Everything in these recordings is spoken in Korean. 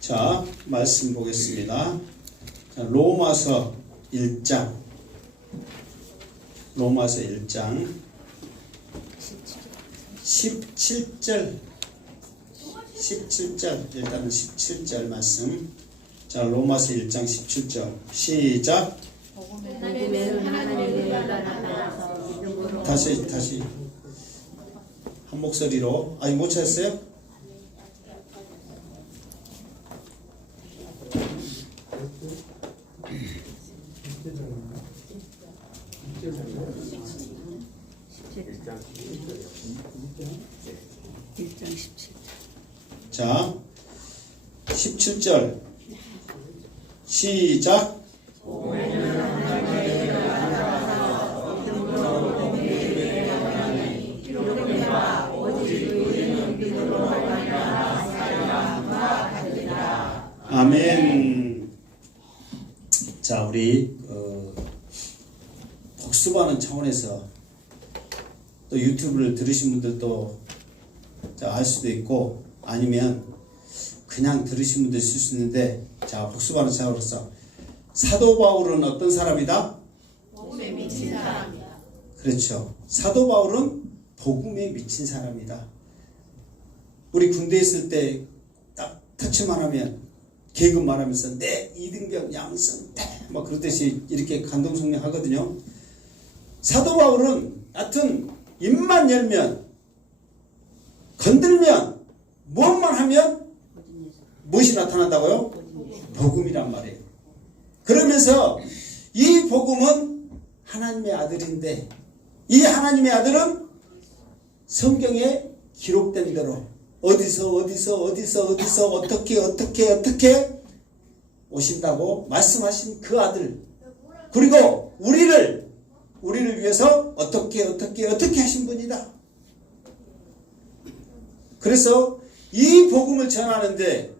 자, 말씀 보겠습니다. 자, 로마서 1장. 로마서 1장 17절. 일단은 17절 말씀. 자, 로마서 1장 17절. 시작. 다시 한 목소리로. 아니, 못 찾았어요? 자, 17절 시작. 아멘. 자, 우리 복습하는 차원에서 또 유튜브를 들으신 분들도 알 수도 있고, 아니면 그냥 들으신 분들 있을 수 있는데, 자, 복습하는 차원에서 사도 바울은 어떤 사람이다? 복음에 미친 사람이다. 그렇죠. 사도 바울은 복음에 미친 사람이다. 우리 군대에 있을 때 딱 터치만 하면 계급만 하면서 내 이등병 양승태 막 그러듯이 이렇게 감동성명 하거든요. 사도 바울은 하여튼 입만 열면, 건들면, 무엇만 하면 무엇이 나타난다고요? 복음이란 말이에요. 그러면서 이 복음은 하나님의 아들인데, 이 하나님의 아들은 성경에 기록된 대로 어디서 어떻게 오신다고 말씀하신 그 아들, 그리고 우리를 위해서 어떻게 하신 분이다. 그래서 이 복음을 전하는데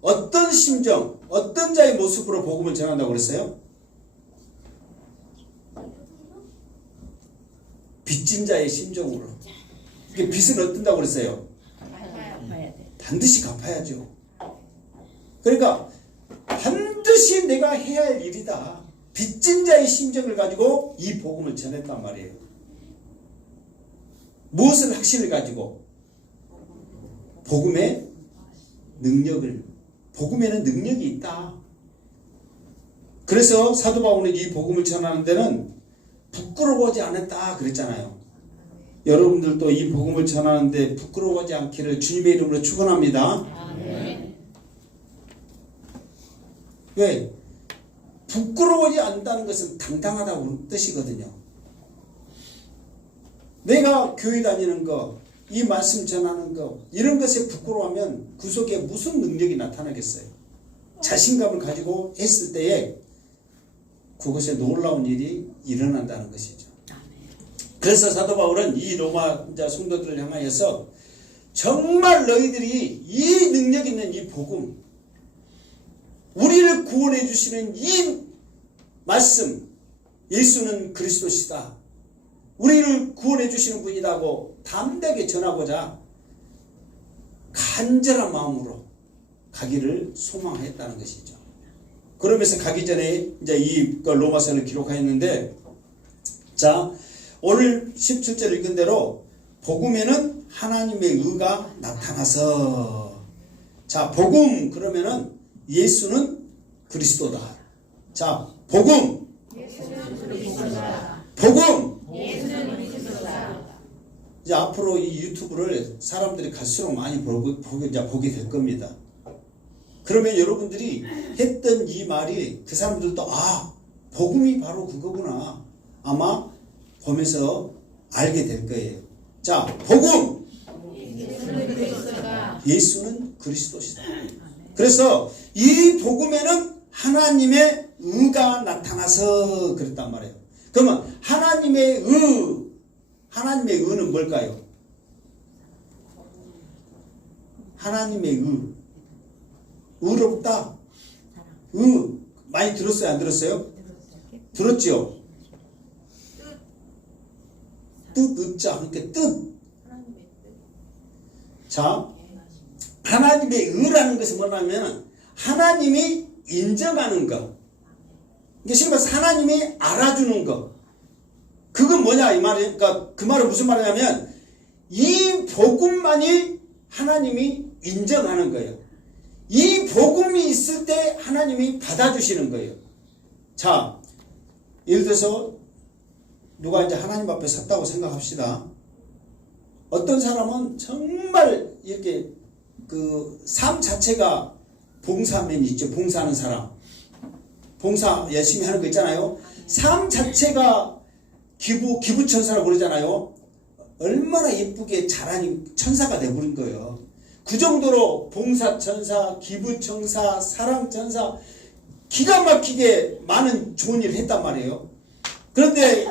어떤 심정, 어떤 자의 모습으로 복음을 전한다고 그랬어요? 빚진 자의 심정으로. 빚은 어떤다고 그랬어요? 반드시 갚아야죠. 그러니까 반드시 내가 해야 할 일이다. 빚진 자의 심정을 가지고 이 복음을 전했단 말이에요. 무엇을 확신을 가지고? 복음의 능력을. 복음에는 능력이 있다. 그래서 사도 바울은 이 복음을 전하는 데는 부끄러워하지 않았다 그랬잖아요. 여러분들도 이 복음을 전하는데 부끄러워하지 않기를 주님의 이름으로 축원합니다. 아멘. 왜? 부끄러워하지 않는다는 것은 당당하다고 뜻이거든요. 내가 교회 다니는 거, 이 말씀 전하는 거, 이런 것에 부끄러워하면 그 속에 무슨 능력이 나타나겠어요? 자신감을 가지고 했을 때에 그것에 놀라운 일이 일어난다는 것이죠. 그래서 사도 바울은 이 로마자 성도들을 향하여서 정말 너희들이 이 능력 있는 이 복음, 우리를 구원해 주시는 이 말씀, 예수는 그리스도시다, 우리를 구원해 주시는 분이라고 담대하게 전하고자 간절한 마음으로 가기를 소망했다는 것이죠. 그러면서 가기 전에 이제 이 로마서를 기록하였는데, 자, 오늘 17절 읽은 대로 복음에는 하나님의 의가 나타나서, 자, 복음 그러면은 예수는 그리스도다. 자, 복음 이제 앞으로 이 유튜브를 사람들이 갈수록 많이 보게 될 겁니다. 그러면 여러분들이 했던 이 말이 그 사람들도 복음이 바로 그거구나 아마 보면서 알게 될 거예요. 자, 복음 예수는 그리스도시다. 그래서 이 복음에는 하나님의 의가 나타나서 그랬단 말이에요. 그러면 하나님의 의는 뭘까요? 하나님의 의롭다. 많이 들었어요? 안 들었어요? 들었죠? 뜻, 의자, 그러니까 뜻. 자, 하나님의 의라는 것은 뭐냐면 하나님이 인정하는 것. 이게 쉽게 말해서 하나님이 알아주는 것. 그건 뭐냐 이 말이에요. 그러니까 그 말은 무슨 말이냐면 이 복음만이 하나님이 인정하는 거예요. 이 복음이 있을 때 하나님이 받아주시는 거예요. 자, 예를 들어서 누가 이제 하나님 앞에 섰다고 생각합시다. 어떤 사람은 정말 이렇게 그 삶 자체가 봉사면이 있죠. 봉사하는 사람. 봉사 열심히 하는 거 있잖아요. 삶 자체가 기부천사라고 그러잖아요. 얼마나 예쁘게 자라니 천사가 돼버린 거예요. 그 정도로 봉사천사, 기부천사, 사랑천사 기가 막히게 많은 좋은 일을 했단 말이에요. 그런데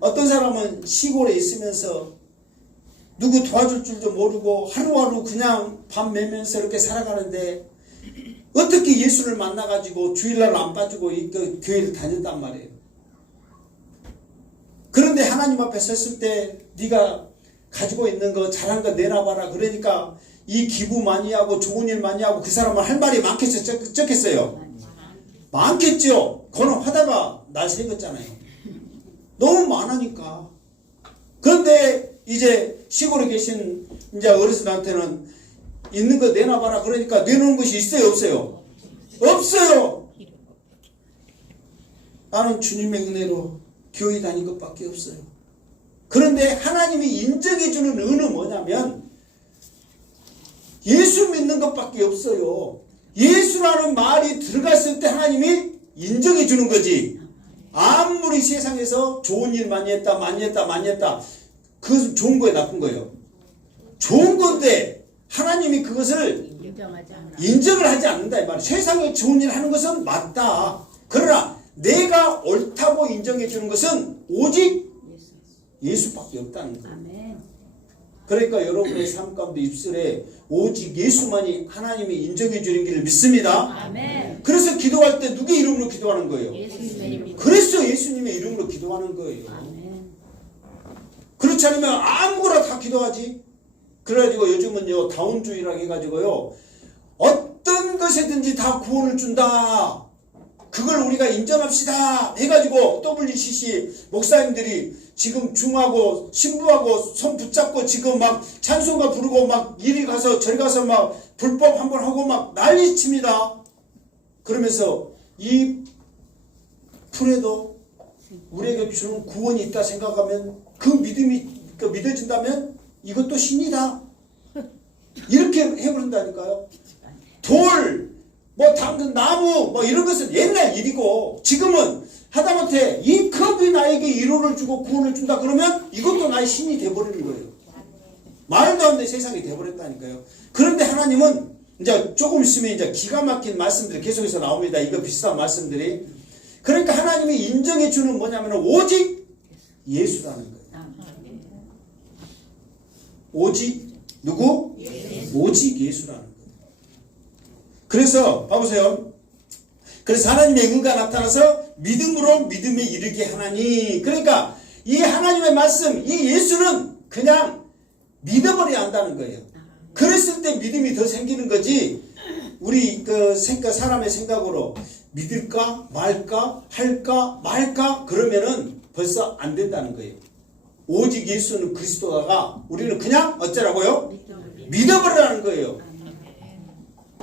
어떤 사람은 시골에 있으면서 누구 도와줄 줄도 모르고 하루하루 그냥 밥 매면서 이렇게 살아가는데 어떻게 예수를 만나가지고 주일날 안 빠지고 그 교회를 다녔단 말이에요. 그런데 하나님 앞에 섰을 때 네가 가지고 있는 거 잘한 거 내놔봐라. 그러니까 이 기부 많이 하고 좋은 일 많이 하고 그 사람은 할 말이 많겠어요? 적겠어요? 많겠죠. 그는 하다가 날 새겼잖아요. 너무 많으니까. 그런데 이제 시골에 계신 이제 어르신한테는 있는 거 내놔봐라. 그러니까 내놓은 것이 있어요? 없어요? 없어요. 나는 주님의 은혜로 교회 다닌 것밖에 없어요. 그런데 하나님이 인정해주는 은은 뭐냐면 예수 믿는 것밖에 없어요. 예수라는 말이 들어갔을 때 하나님이 인정해주는 거지. 아무리 세상에서 좋은 일 많이 했다 그것은 좋은 거예요, 나쁜 거예요? 좋은 건데 하나님이 그것을 인정을 하지 않는다 이 말이에요. 세상에 좋은 일 하는 것은 맞다. 그러나 내가 옳다고 인정해 주는 것은 오직 예수밖에 없다는 거예요. 그러니까 여러분의 삶 가운데 입술에 오직 예수만이 하나님이 인정해 주는 길을 믿습니다. 그래서 기도할 때 누구의 이름으로 기도하는 거예요? 그래서 예수님의 이름으로 기도하는 거예요. 그렇지 않으면 아무거나 다 기도하지. 그래가지고 요즘은요 다운주의라고 해가지고요 어떤 것이든지 다 구원을 준다. 그걸 우리가 인정합시다 해가지고 WCC 목사님들이 지금 중하고 신부하고 손 붙잡고 지금 막 찬송가 부르고 막 이리 가서 저리 가서 막 불법 한번 하고 막 난리칩니다. 그러면서 이 풀에도 우리에게 주는 구원이 있다 생각하면 그 믿음이 믿어진다면 이것도 신이다. 이렇게 해버린다니까요. 돌, 뭐 당근, 나무, 뭐 이런 것은 옛날 일이고 지금은 하다못해 이 컵이 나에게 위로를 주고 구원을 준다 그러면 이것도 나의 신이 돼버리는 거예요. 말도 안 되는 세상이 돼버렸다니까요. 그런데 하나님은 이제 조금 있으면 이제 기가 막힌 말씀들이 계속해서 나옵니다. 이거 비슷한 말씀들이. 그러니까 하나님이 인정해 주는 뭐냐면 오직 예수라는 거예요. 오직 누구? 오직 예수라는 거예요. 그래서 봐보세요. 그래서 하나님의 의가 나타나서 믿음으로 믿음에 이르게 하나니. 그러니까 이 하나님의 말씀, 이 예수는 그냥 믿어버려야 한다는 거예요. 그랬을 때 믿음이 더 생기는 거지. 우리 사람의 생각으로 믿을까 말까 할까 말까 그러면은 벌써 안 된다는 거예요. 오직 예수는 그리스도다가 우리는 그냥 어쩌라고요? 믿어버리라는 거예요.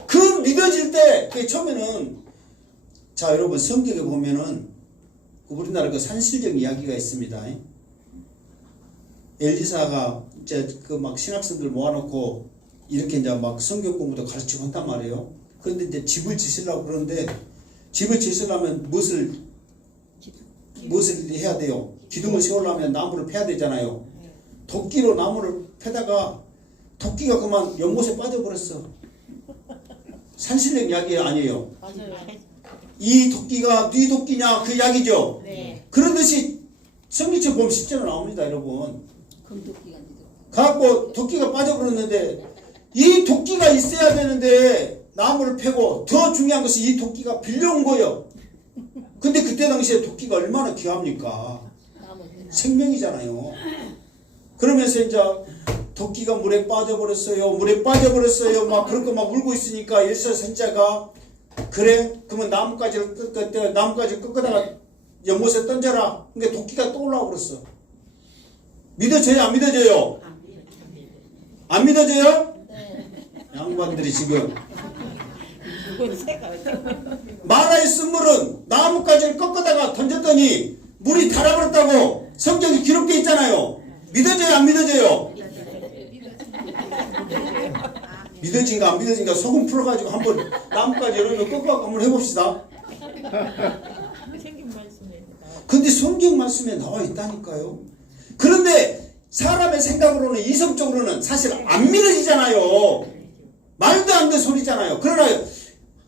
그 믿어질 때 처음에는 자 여러분 성경에 보면은 우리나라 그 산실령 이야기가 있습니다. 엘리사가 이제 그 막 신학생들 모아놓고 이렇게 이제 막 성경 공부도 가르치고 한단 말이에요. 그런데 이제 집을 지으려고 그러는데 집을 지으려면 무엇을 해야 돼요? 기둥을 세우려면 나무를 패야 되잖아요. 도끼로 나무를 패다가 도끼가 그만 연못에 빠져버렸어. 산신령 이야기 아니에요. 맞아요. 이 도끼가 네 도끼냐 그 이야기죠. 네. 그러듯이 성경책 보면 실제로 나옵니다, 여러분. 금도끼가 갖고 도끼가 빠져버렸는데 이 도끼가 있어야 되는데 나무를 패고 더 중요한 것은 이 도끼가 빌려온 거예요. 근데 그때 당시에 도끼가 얼마나 귀합니까? 생명이잖아요. 그러면서 이제 도끼가 물에 빠져버렸어요. 물에 빠져버렸어요. 막 그렇게 막 울고 있으니까 엘사 선지자가 그래? 그러면 나뭇가지를 꺾다가 연못에 던져라. 그러니까 도끼가 또 올라와 버렸어. 믿어져요? 안 믿어져요? 안 믿어져요? 양반들이 지금 마라의 쓴물은 나뭇가지를 꺾다가 던졌더니 물이 달아버렸다고 성경에 기록되어 있잖아요. 믿어져요? 안 믿어져요? 믿어진가 안 믿어진가 소금 풀어가지고 한번 나뭇가지 이러면 꺾어갖고 한번 해봅시다. 근데 성경 말씀에 나와 있다니까요. 그런데 사람의 생각으로는 이성적으로는 사실 안 믿어지잖아요. 말도 안 되는 소리잖아요. 그러나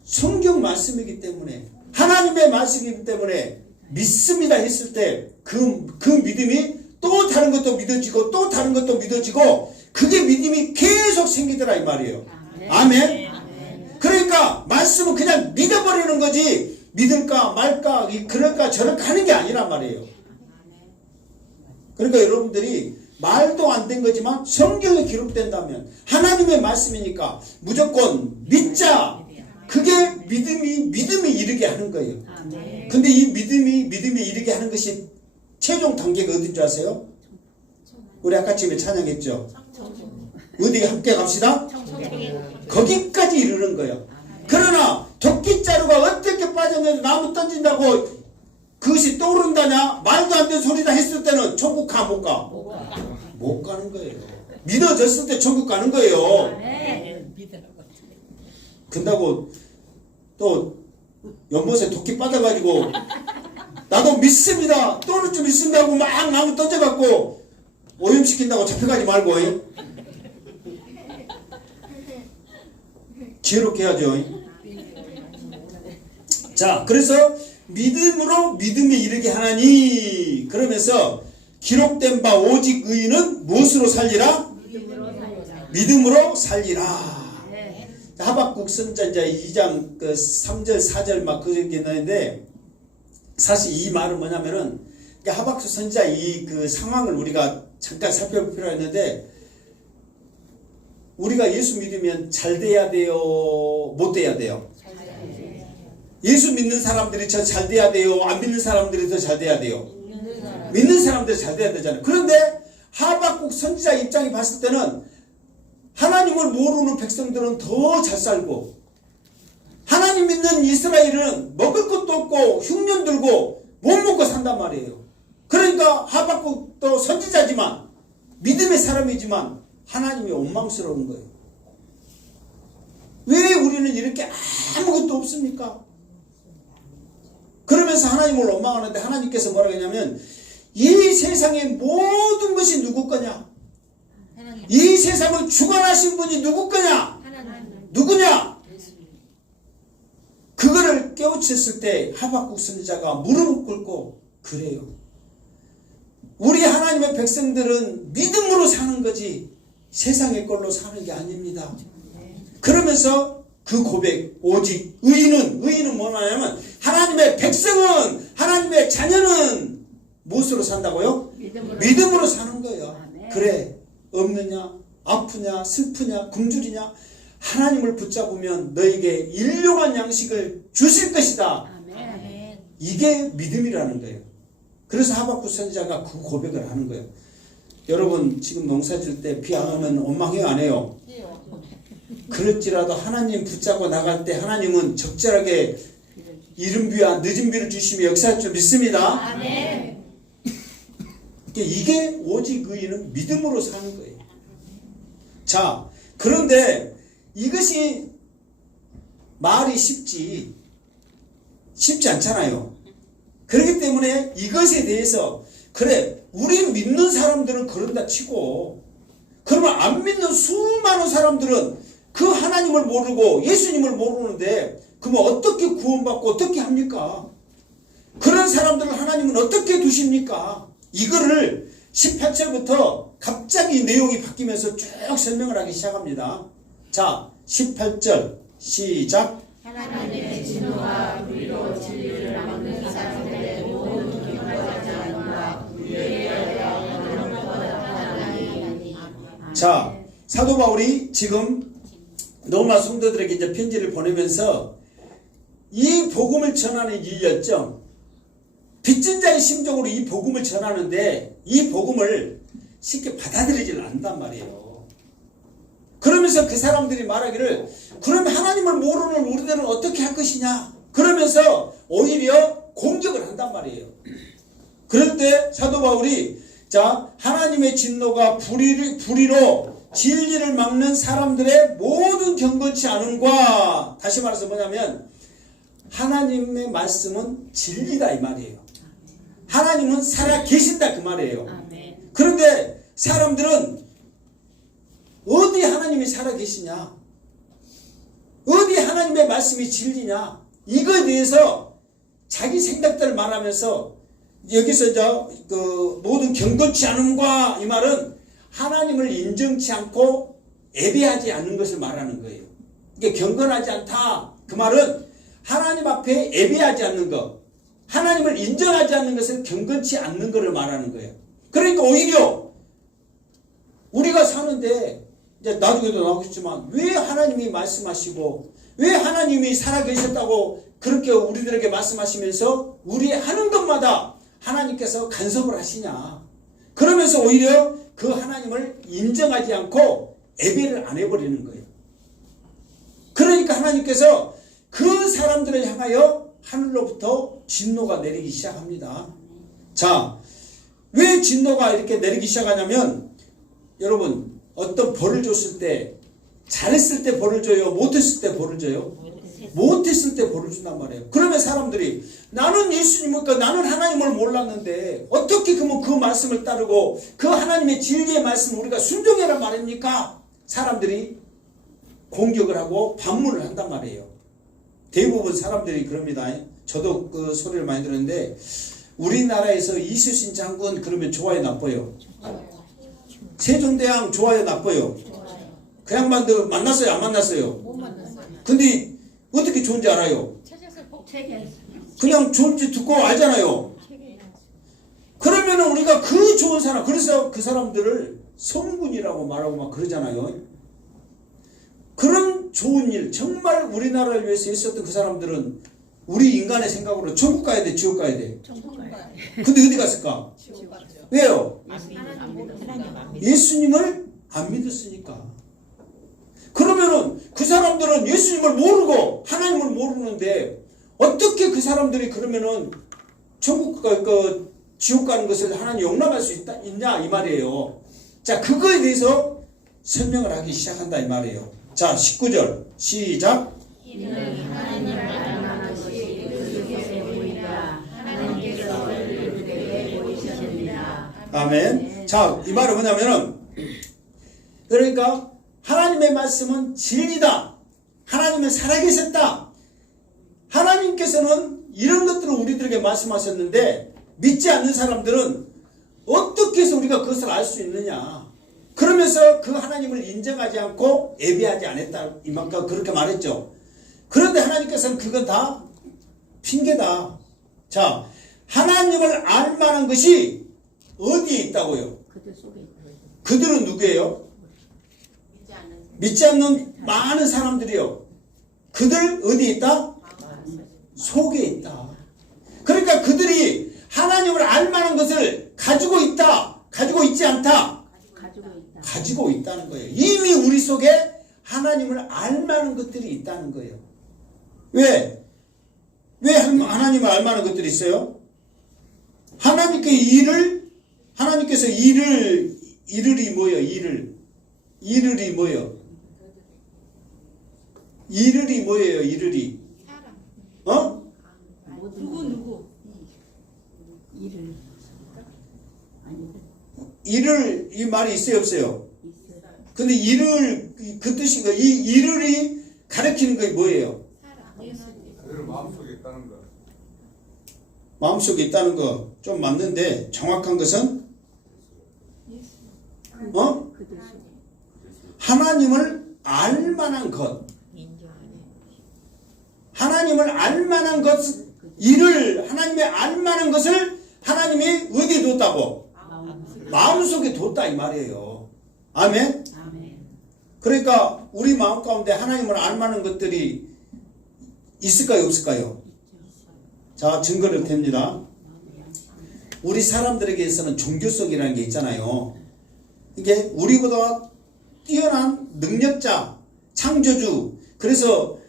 성경 말씀이기 때문에 하나님의 말씀이기 때문에 믿습니다 했을 때 그 믿음이 또 다른 것도 믿어지고 또 다른 것도 믿어지고 그게 믿음이 계속 생기더라 이 말이에요. 아멘. 그러니까 말씀은 그냥 믿어버리는 거지 믿을까 말까 그럴까 저럴까 하는 게 아니란 말이에요. 그러니까 여러분들이 말도 안 된 거지만 성경에 기록된다면 하나님의 말씀이니까 무조건 믿자. 그게 믿음이 이르게 하는 거예요. 근데 이 믿음이 이르게 하는 것이 최종 단계가 어딘 줄 아세요? 우리 아까 집에 찬양했죠. 어디 함께 갑시다. 거기까지 이르는 거예요. 그러나 도끼자루가 어떻게 빠졌는데 나무 던진다고 그것이 떠오른다냐? 말도 안 되는 소리다 했을 때는 천국 가 못 가? 못 가는 거예요. 믿어졌을 때 천국 가는 거예요. 근다고 또 연못에 도끼 빠져가지고 나도 믿습니다. 또는 좀 믿습니다고 막 나무 던져갖고 오염시킨다고 잡혀가지 말고 지혜롭게 해야죠. 자, 그래서 믿음으로 믿음에 이르게 하나니 그러면서 기록된 바 오직 의인은 무엇으로 살리라? 믿음으로 살리라. 하박국 선지자 2장 3절 4절 막 그렇게 있는데 사실 이 말은 뭐냐면은 하박국 선지자 그 상황을 우리가 잠깐 살펴볼 필요가 있는데 우리가 예수 믿으면 잘 돼야 돼요? 못 돼야 돼요? 예수 믿는 사람들이 저 잘 돼야 돼요? 안 믿는 사람들이 더 잘 돼야 돼요? 믿는 사람들이 잘 돼야 되잖아요. 그런데 하박국 선지자 입장이 봤을 때는 하나님을 모르는 백성들은 더 잘 살고 하나님 믿는 이스라엘은 먹을 것도 없고 흉년 들고 못 먹고 산단 말이에요. 그러니까 하박국도 선지자지만 믿음의 사람이지만 하나님이 원망스러운 거예요. 왜 우리는 이렇게 아무것도 없습니까? 그러면서 하나님을 원망하는데 하나님께서 뭐라고 했냐면 이 세상의 모든 것이 누구 거냐? 이 세상을 주관하신 분이 누구 거냐? 누구냐? 그거를 깨우쳤을 때 하박국 선지자가 무릎을 꿇고 그래요. 우리 하나님의 백성들은 믿음으로 사는 거지 세상의 걸로 사는 게 아닙니다. 그러면서 그 고백 오직 의인은 뭐냐면 하나님의 백성은 하나님의 자녀는 무엇으로 산다고요? 믿음으로 사는 거예요. 그래 없느냐 아프냐 슬프냐 굶주리냐 하나님을 붙잡으면 너에게 일용한 양식을 주실 것이다. 이게 믿음이라는 거예요. 그래서 하박국 선지자가 그 고백을 하는 거예요. 여러분 지금 농사 질 때 비 안 오면 원망해요 안 해요? 그럴지라도 하나님 붙잡고 나갈 때 하나님은 적절하게 이른 비와 늦은 비를 주시며 역사할 줄 믿습니다. 이게 오직 의인은 믿음으로 사는 거예요. 자, 그런데 이것이 말이 쉽지 않잖아요. 그렇기 때문에 이것에 대해서 그래 우리 믿는 사람들은 그런다 치고 그러면 안 믿는 수많은 사람들은 그 하나님을 모르고 예수님을 모르는데 그러면 어떻게 구원받고 어떻게 합니까? 그런 사람들을 하나님은 어떻게 두십니까? 이거를 18절부터 갑자기 내용이 바뀌면서 쭉 설명을 하기 시작합니다. 자, 18절 시작. 하나님의 진노와 불의로 진리를 막는 사람들의 모든 기뻐하지 않는가 우리의 하나님 자, 사도 바울이 지금 로마 성도들에게 이제 편지를 보내면서 이 복음을 전하는 일이었죠. 빚진 자의 심정으로 이 복음을 전하는데 이 복음을 쉽게 받아들이질 않는단 말이에요. 그러면서 그 사람들이 말하기를 그러면 하나님을 모르는 우리들은 어떻게 할 것이냐 그러면서 오히려 공격을 한단 말이에요. 그럴 때 사도 바울이 자, 하나님의 진노가 불의로 진리를 막는 사람들의 모든 경건치 않음과 다시 말해서 뭐냐면 하나님의 말씀은 진리다 이 말이에요. 하나님은 살아 계신다 그 말이에요. 그런데 사람들은 어디 하나님이 살아 계시냐? 어디 하나님의 말씀이 진리냐? 이거에 대해서 자기 생각들을 말하면서 여기서 그 모든 경건치 않음과 이 말은 하나님을 인정치 않고 예배하지 않는 것을 말하는 거예요. 이게 경건하지 않다. 그 말은 하나님 앞에 예배하지 않는 것, 하나님을 인정하지 않는 것을 경건치 않는 것을 말하는 거예요. 그러니까 오히려 우리가 사는데 이제 나중에도 나오겠지만 왜 하나님이 말씀하시고 왜 하나님이 살아계셨다고 그렇게 우리들에게 말씀하시면서 우리 하는 것마다 하나님께서 간섭을 하시냐. 그러면서 오히려 그 하나님을 인정하지 않고 예배를 안 해버리는 거예요. 그러니까 하나님께서 그 사람들을 향하여 하늘로부터 진노가 내리기 시작합니다. 자, 왜 진노가 이렇게 내리기 시작하냐면 여러분 어떤 벌을 줬을 때 잘했을 때 벌을 줘요? 못했을 때 벌을 줘요? 못했을 때 벌을 준단 말이에요. 그러면 사람들이 나는 예수님과 나는 하나님을 몰랐는데 어떻게 그러면 그 말씀을 따르고 그 하나님의 진리의 말씀을 우리가 순종해라 말입니까? 사람들이 공격을 하고 반문을 한단 말이에요. 대부분 사람들이 그럽니다. 저도 그 소리를 많이 들었는데 우리나라에서 이순신 장군 그러면 좋아요 나빠요? 세종대왕 좋아요 나빠요? 그 양반들 만났어요 안 만났어요? 못 만났어요. 근데 어떻게 좋은지 알아요? 그냥 좋은지 듣고 알잖아요. 그러면은 우리가 그 좋은 사람, 그래서 그 사람들을 성군이라고 말하고 막 그러잖아요. 그런 좋은 일, 정말 우리나라를 위해서 있었던 그 사람들은 우리 인간의 생각으로 천국 가야 돼, 지옥 가야 돼? 천국 가야 돼. 근데 어디 갔을까? 지옥 갔죠. 왜요? 하나님 예수님을 안 믿었으니까. 그러면은 그 사람들은 예수님을 모르고 하나님을 모르는데 어떻게 그 사람들이 그러면은 천국 그 지옥 가는 것을 하나님 용납할 수 있냐 이 말이에요. 자, 그거에 대해서 설명을 하기 시작한다 이 말이에요. 자, 19절 시작. 이는 하나님을 알만한 것이 그 속에 보이라. 하나님께서 그들에게 보이셨느니라. 아멘. 자, 이 말은 뭐냐면은 그러니까 하나님의 말씀은 진리다. 하나님은 살아계셨다. 하나님께서는 이런 것들을 우리들에게 말씀하셨는데 믿지 않는 사람들은 어떻게 해서 우리가 그것을 알 수 있느냐. 그러면서 그 하나님을 인정하지 않고 예배하지 않았다. 이만큼 그렇게 말했죠. 그런데 하나님께서는 그건 다 핑계다. 자, 하나님을 알 만한 것이 어디에 있다고요? 그들 속에 있다. 그들은 누구예요? 믿지 않는 많은 사람들이요. 그들 어디에 있다? 속에 있다. 그러니까 그들이 하나님을 알 만한 것을 가지고 있다. 가지고 있지 않다. 가지고 있다는 거예요. 이미 우리 속에 하나님을 알 만한 것들이 있다는 거예요. 왜? 왜 하나님을 알 만한 것들이 있어요? 하나님께서 이르리 뭐예요? 이르리 뭐예요? 이르리 뭐예요? 이르리. 사람. 어? 누구? 이를 이 말이 있어요 없어요? 근데 이를 그 뜻인 거, 이 이르리 가리키는 게 뭐예요? 그대로 마음속에 있다는 거. 마음속에 있다는 거 좀 맞는데 정확한 것은 하나님을 알 만한 것. 하나님을 알 만한 것, 하나님의 알 만한 것을 하나님이 어디에 뒀다고? 마음속에 뒀다 이 말이에요. 아멘? 아멘. 그러니까 우리 마음 가운데 하나님을 알만한 것들이 있을까요, 없을까요? 자, 증거를 댑니다. 우리 사람들에게서는 종교성이라는 게 있잖아요. 이게 우리보다 뛰어난 능력자, 창조주. 그래서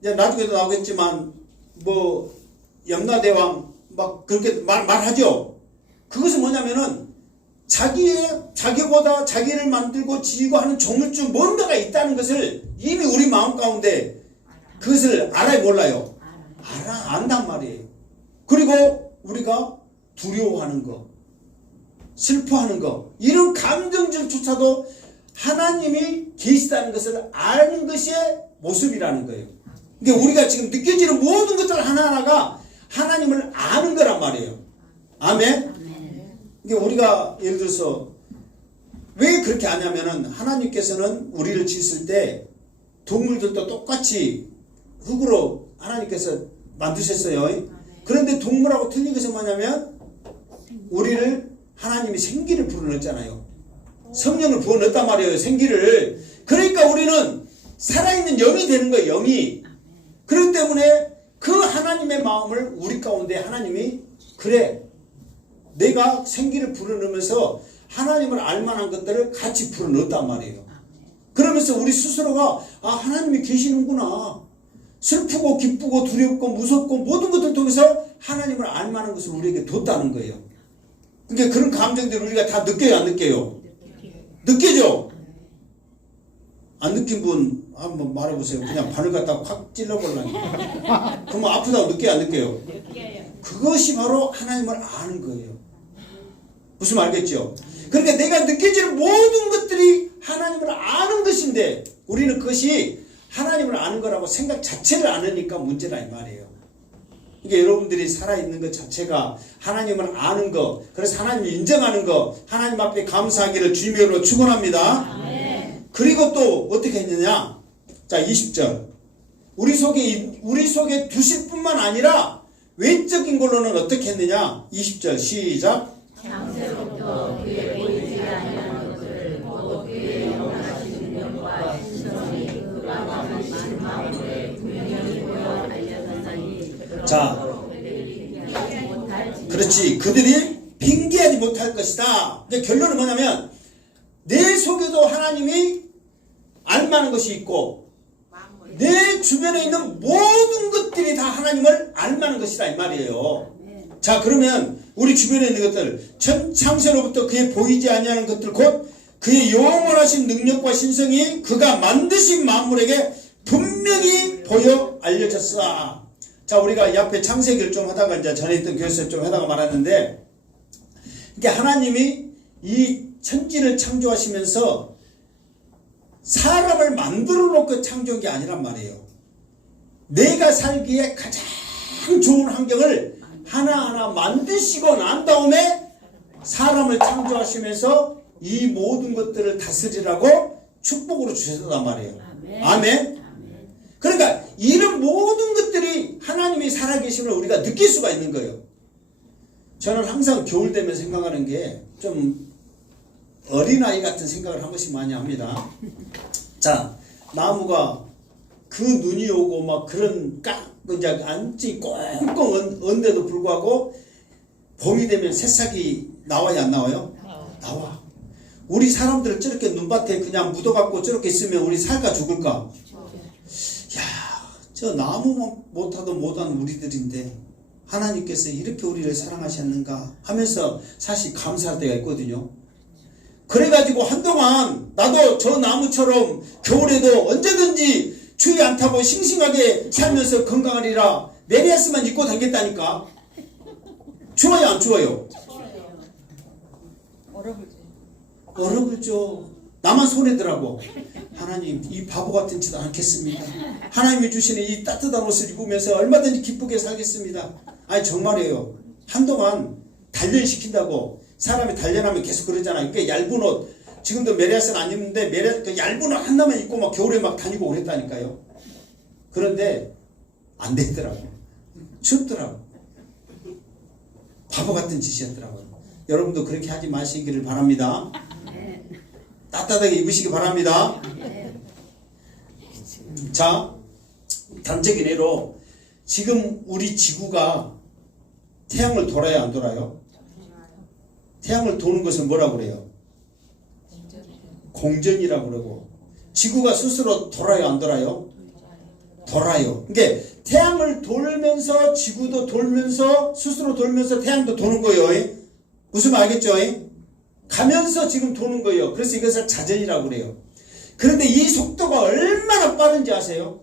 이제 나중에도 나오겠지만 뭐 염라대왕 막 그렇게 말하죠. 그것은 뭐냐면은 자기보다 자기를 만들고 지고 하는 종류중 뭔가가 있다는 것을 이미 우리 마음 가운데 그것을 알아요, 몰라요? 안단 말이에요. 그리고 우리가 두려워하는 거, 슬퍼하는 거, 이런 감정들조차도 하나님이 계시다는 것을 아는 것이 모습이라는 거예요. 그러니까 우리가 지금 느껴지는 모든 것들 하나하나가 하나님을 아는 거란 말이에요. 아멘? 그러니까 우리가 예를 들어서 왜 그렇게 아냐면은 하나님께서는 우리를 지으실 때 동물들도 똑같이 흙으로 하나님께서 만드셨어요. 그런데 동물하고 틀린 것은 뭐냐면 우리를 하나님이 생기를 불어넣었잖아요. 성령을 부어넣었단 말이에요. 생기를. 그러니까 우리는 살아있는 영이 되는 거예요. 영이. 그렇기 때문에 그 하나님의 마음을 우리 가운데 하나님이 그래 내가 생기를 불어넣으면서 하나님을 알만한 것들을 같이 불어넣었단 말이에요. 그러면서 우리 스스로가 아 하나님이 계시는구나. 슬프고 기쁘고 두렵고 무섭고 모든 것들 통해서 하나님을 알만한 것을 우리에게 뒀다는 거예요. 그러니까 그런 감정들을 우리가 다 느껴요, 안 느껴요? 느껴죠? 안 느낀 분 한번 말해보세요. 그냥 바늘 갖다가 확 찔러보려니까. 그러면 아프다고 느껴요, 안 느껴요? 그것이 바로 하나님을 아는 거예요. 무슨 말 알겠죠? 그러니까 내가 느껴지는 모든 것들이 하나님을 아는 것인데 우리는 그것이 하나님을 아는 거라고 생각 자체를 안 하니까 문제라 이 말이에요. 그러니까 여러분들이 살아있는 것 자체가 하나님을 아는 거, 그래서 하나님을 인정하는 거, 하나님 앞에 감사하기를 주님의 이름으로 축원합니다. 그리고 또 어떻게 했느냐? 자, 20절. 우리 속에 두실 뿐만 아니라 외적인 걸로는 어떻게 했느냐? 20절 시작. 창세로부터 그의 보이지 아니하는 것을 곧 그의 영원하신 능력과 신성이 그가 만드신 마음에 분명히 보여 알려졌으니 자, 그렇지. 그들이 빙계하지 못할 것이다. 근데 결론은 뭐냐면 내 속에도 하나님이 알만한 것이 있고 내 주변에 있는 모든 것들이 다 하나님을 알만한 것이다 이 말이에요. 자, 그러면 우리 주변에 있는 것들 창세로부터 그의 보이지 아니하는 것들 곧 그의 영원하신 능력과 신성이 그가 만드신 만물에게 분명히 보여 알려졌어. 자, 우리가 이 앞에 창세기를 좀 하다가 이제 전에 있던 교회에서 좀 하다가 말았는데 이게 하나님이 이 천지를 창조하시면서 사람을 만들어 놓고 창조한 게 아니란 말이에요. 내가 살기에 가장 좋은 환경을 하나하나 만드시고 난 다음에 사람을 창조하시면서 이 모든 것들을 다스리라고 축복으로 주셨단 말이에요. 아멘. 그러니까 이런 모든 것들이 하나님이 살아계심을 우리가 느낄 수가 있는 거예요. 저는 항상 겨울 되면 생각하는 게 좀 어린아이 같은 생각을 한 번씩 많이 합니다. 자, 나무가 그 눈이 오고 막 그런 이제 안지 꽁꽁 언데도 불구하고 봄이 되면 새싹이 나와요, 안 나와요? 나와. 우리 사람들은 저렇게 눈밭에 그냥 묻어갖고 저렇게 있으면 우리 살까 죽을까? 야, 저 나무 못하도 못한 우리들인데 하나님께서 이렇게 우리를 사랑하셨는가 하면서 사실 감사할 때가 있거든요. 그래가지고 한동안 나도 저 나무처럼 겨울에도 언제든지 추위 안 타고 싱싱하게 살면서 건강하리라 메리아스만 입고 다녔다니까. 추워요, 안 추워요? 얼어붙죠. 나만 손해더라고. 하나님, 이 바보 같은 짓 않겠습니다. 하나님이 주시는 이 따뜻한 옷을 입으면서 얼마든지 기쁘게 살겠습니다. 아니 정말이에요. 한동안 단련시킨다고 사람이 단련하면 계속 그러잖아요. 그러니까 얇은 옷, 지금도 메리아스는 안 입는데 그 얇은 옷 하나만 입고 막 겨울에 막 다니고 그랬다니까요. 그런데 안 되더라고. 춥더라고. 바보 같은 짓이었더라고요. 여러분도 그렇게 하지 마시기를 바랍니다. 따뜻하게 입으시기 바랍니다. 자, 단적인 예로 지금 우리 지구가 태양을 돌아야 안 돌아요? 태양을 도는 것을 뭐라고 그래요? 공전이라고 그러고, 지구가 스스로 돌아요 안 돌아요? 돌아요. 그러니까 태양을 돌면서 지구도 돌면서 스스로 돌면서 태양도 도는 거예요. 무슨 말 알겠죠? 가면서 지금 도는 거예요. 그래서 이것을 자전이라고 그래요. 그런데 이 속도가 얼마나 빠른지 아세요?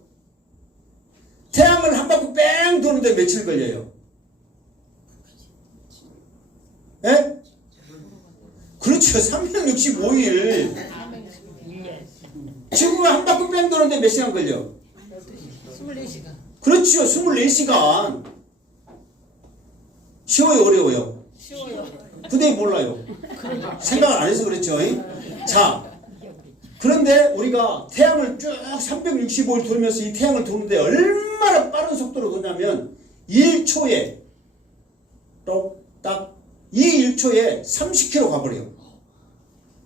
태양을 한 바퀴 뺑 도는데 며칠 걸려요? 예? 그렇죠. 365일. 지구가 한 바퀴 뺑 도는데 몇 시간 걸려? 24시간. 그렇죠. 24시간. 쉬워요? 어려워요? 쉬워요. 근데 몰라요. 생각을 안 해서 그렇죠. 자, 그런데 우리가 태양을 쭉 365일 돌면서 이 태양을 도는데 얼마나 빠른 속도로 도냐면 1초에 똑딱 이 1초에 30km 가버려요.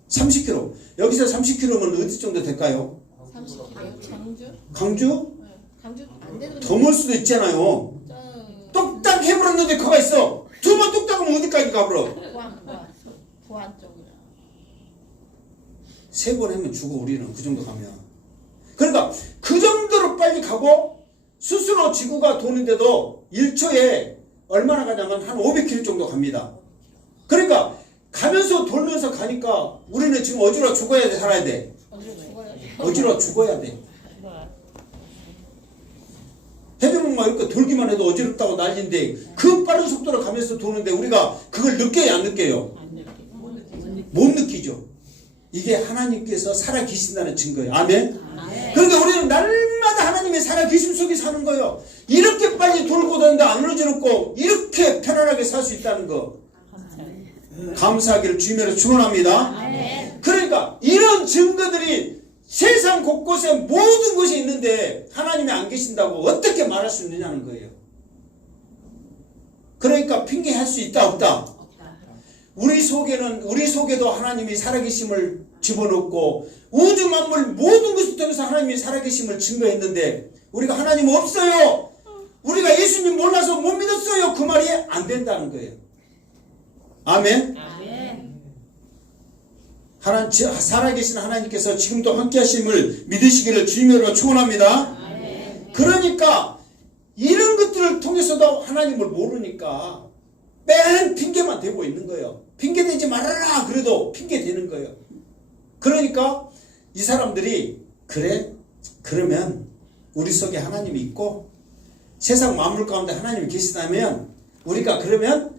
30km. 여기서 30km면 어디 정도 될까요? 30km. 광주? 강주? 네. 광주 안 돼도 더 멀 수도 있잖아요. 똑딱 해버렸는데 거가 있어. 두 번 뚝딱 하면 어디까지 가버려? 부안 쪽이라. 세 번 하면 죽어. 우리는 그 정도 가면. 그러니까 그 정도로 빨리 가고 스스로 지구가 도는데도 1초에 얼마나 가냐면 한 500km 정도 갑니다. 그러니까 가면서 돌면서 가니까 우리는 지금 어지러워 죽어야 돼, 살아야 돼? 어지러워 죽어야 돼. 해변만 이렇게 돌기만 해도 어지럽다고 난리인데 그 빠른 속도로 가면서 도는데 우리가 그걸 느껴요, 안 느껴요? 못 느끼죠. 이게 하나님께서 살아계신다는 증거예요. 아멘? 그러니까 우리는 날마다 하나님의 살아계심 속에 사는 거예요. 이렇게 빨리 돌고 도는데 안 어지럽고 이렇게 편안하게 살 수 있다는 거 감사하기를 주님으로 축원합니다. 그러니까 이런 증거들이 세상 곳곳에 모든 것이 있는데 하나님이 안 계신다고 어떻게 말할 수 있느냐는 거예요. 그러니까 핑계할 수 있다 없다? 우리 속에도 하나님이 살아계심을 집어넣고 우주 만물 모든 것을 통해서 하나님이 살아계심을 증거했는데 우리가 하나님 없어요, 우리가 예수님 몰라서 못 믿었어요, 그 말이 안 된다는 거예요. 아멘? 살아계신 하나님께서 지금도 함께 하심을 믿으시기를 주님으로 축원합니다. 그러니까 이런 것들을 통해서도 하나님을 모르니까 맨 핑계만 대고 있는 거예요. 핑계대지 말아라 그래도 핑계대는 거예요. 그러니까 이 사람들이 그래? 그러면 우리 속에 하나님이 있고 세상 만물 가운데 하나님이 계시다면 우리가 그러면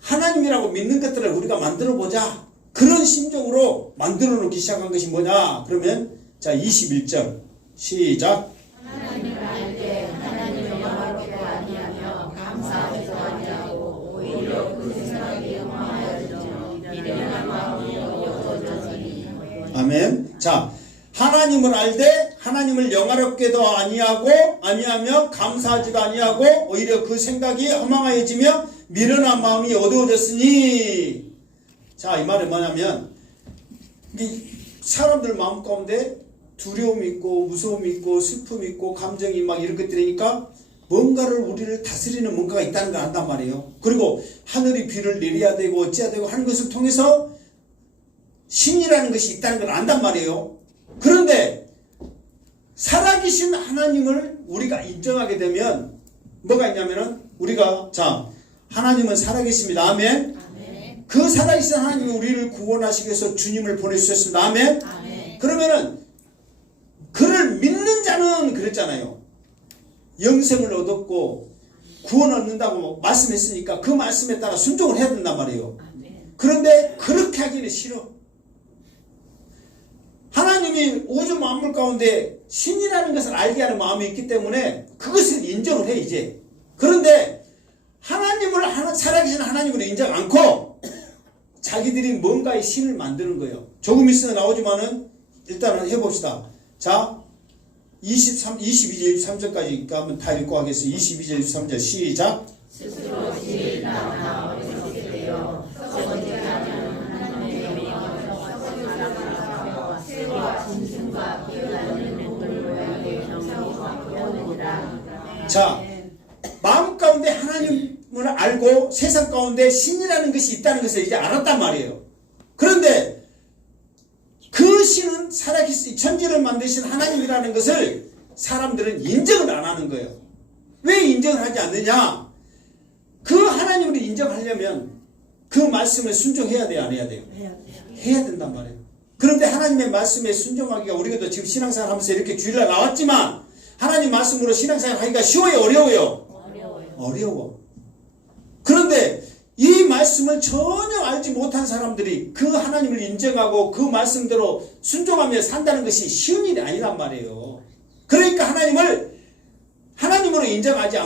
하나님이라고 믿는 것들을 우리가 만들어 보자. 그런 심정으로 만들어 놓기 시작한 것이 뭐냐? 그러면 자 21절 시작. 하나님을 알되 하나님을 영화롭게 아니하며 감사하지도 아니하고 오히려 그 생각이 영화하여지며 미련한 마음이 없어졌으니. 아멘. 자, 하나님을 알되 하나님을 영화롭게도 아니하며 감사하지도 아니하고 오히려 그 생각이 허망하여지며 미련한 마음이 어두워졌으니. 자, 이 말은 뭐냐면 사람들 마음 가운데 두려움이 있고 무서움이 있고 슬픔이 있고 감정이 막 이런 것들이니까 뭔가를 우리를 다스리는 뭔가가 있다는 걸 안단 말이에요. 그리고 하늘이 비를 내려야 되고 어찌해야 되고 하는 것을 통해서 신이라는 것이 있다는 걸 안단 말이에요. 그런데 살아계신 하나님을 우리가 인정하게 되면 뭐가 있냐면은 우리가 자 하나님은 살아계십니다. 아멘. 그 살아계신 하나님이 우리를 구원하시기 위해서 주님을 보내주셨습니다. 아멘. 그러면은 그를 믿는 자는 그랬잖아요. 영생을 얻었고 구원 얻는다고 말씀했으니까 그 말씀에 따라 순종을 해야 된단 말이에요. 그런데 그렇게 하기는 싫어. 하나님이 우주 만물 가운데 신이라는 것을 알게 하는 마음이 있기 때문에 그것을 인정을 해 이제. 그런데 하나님을 살아계신 하나님으로 인정 않고 자기들이 뭔가의 신을 만드는 거예요. 조금 있으면 나오지만은 일단은 해봅시다. 자 22절 23절까지 한번 다 읽고 하겠습니다. 22절 23절 시작. 스스로 지혜나 어리석게 되어 썩어지게 하는 하나님의 명령을 썩어질 사람으로 자, 마음 가운데 하나님을 알고 세상 가운데 신이라는 것이 있다는 것을 이제 알았단 말이에요. 그런데 그 신은 살아계신 천지를 만드신 하나님이라는 것을 사람들은 인정을 안 하는 거예요. 왜 인정을 하지 않느냐? 그 하나님을 인정하려면 그 말씀에 순종해야 돼요, 안 해야 돼요? 해야 된단 말이에요. 그런데 하나님의 말씀에 순종하기가, 우리도 지금 신앙생활 하면서 이렇게 주일날 나왔지만 하나님 말씀으로 신앙생활 하기가 쉬워요, 어려워요? 어려워. 그런데 이 말씀을 전혀 알지 못한 사람들이 그 하나님을 인정하고 그 말씀대로 순종하며 산다는 것이 쉬운 일이 아니란 말이에요. 그러니까 하나님으로 인정하지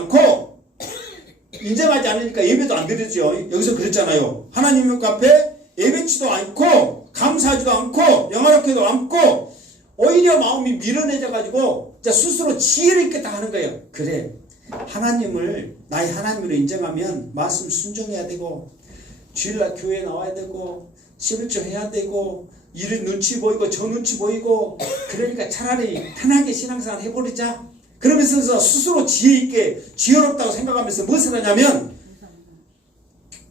않으니까 예배도 안 드리죠. 여기서 그랬잖아요. 하나님 앞에 예배치도 않고 감사하지도 않고 영화롭게도 않고 오히려 마음이 밀어내져 가지고 스스로 지혜를 있겠다 하는 거예요. 그래, 나의 하나님으로 인정하면 말씀 순종해야 되고 주일날 교회 나와야 되고 11조 해야 되고 이런 눈치 보이고 저 눈치 보이고, 그러니까 차라리 편하게 신앙생활 해버리자. 그러면서 스스로 지혜 있게 지혜롭다고 생각하면서 무엇을 하냐면,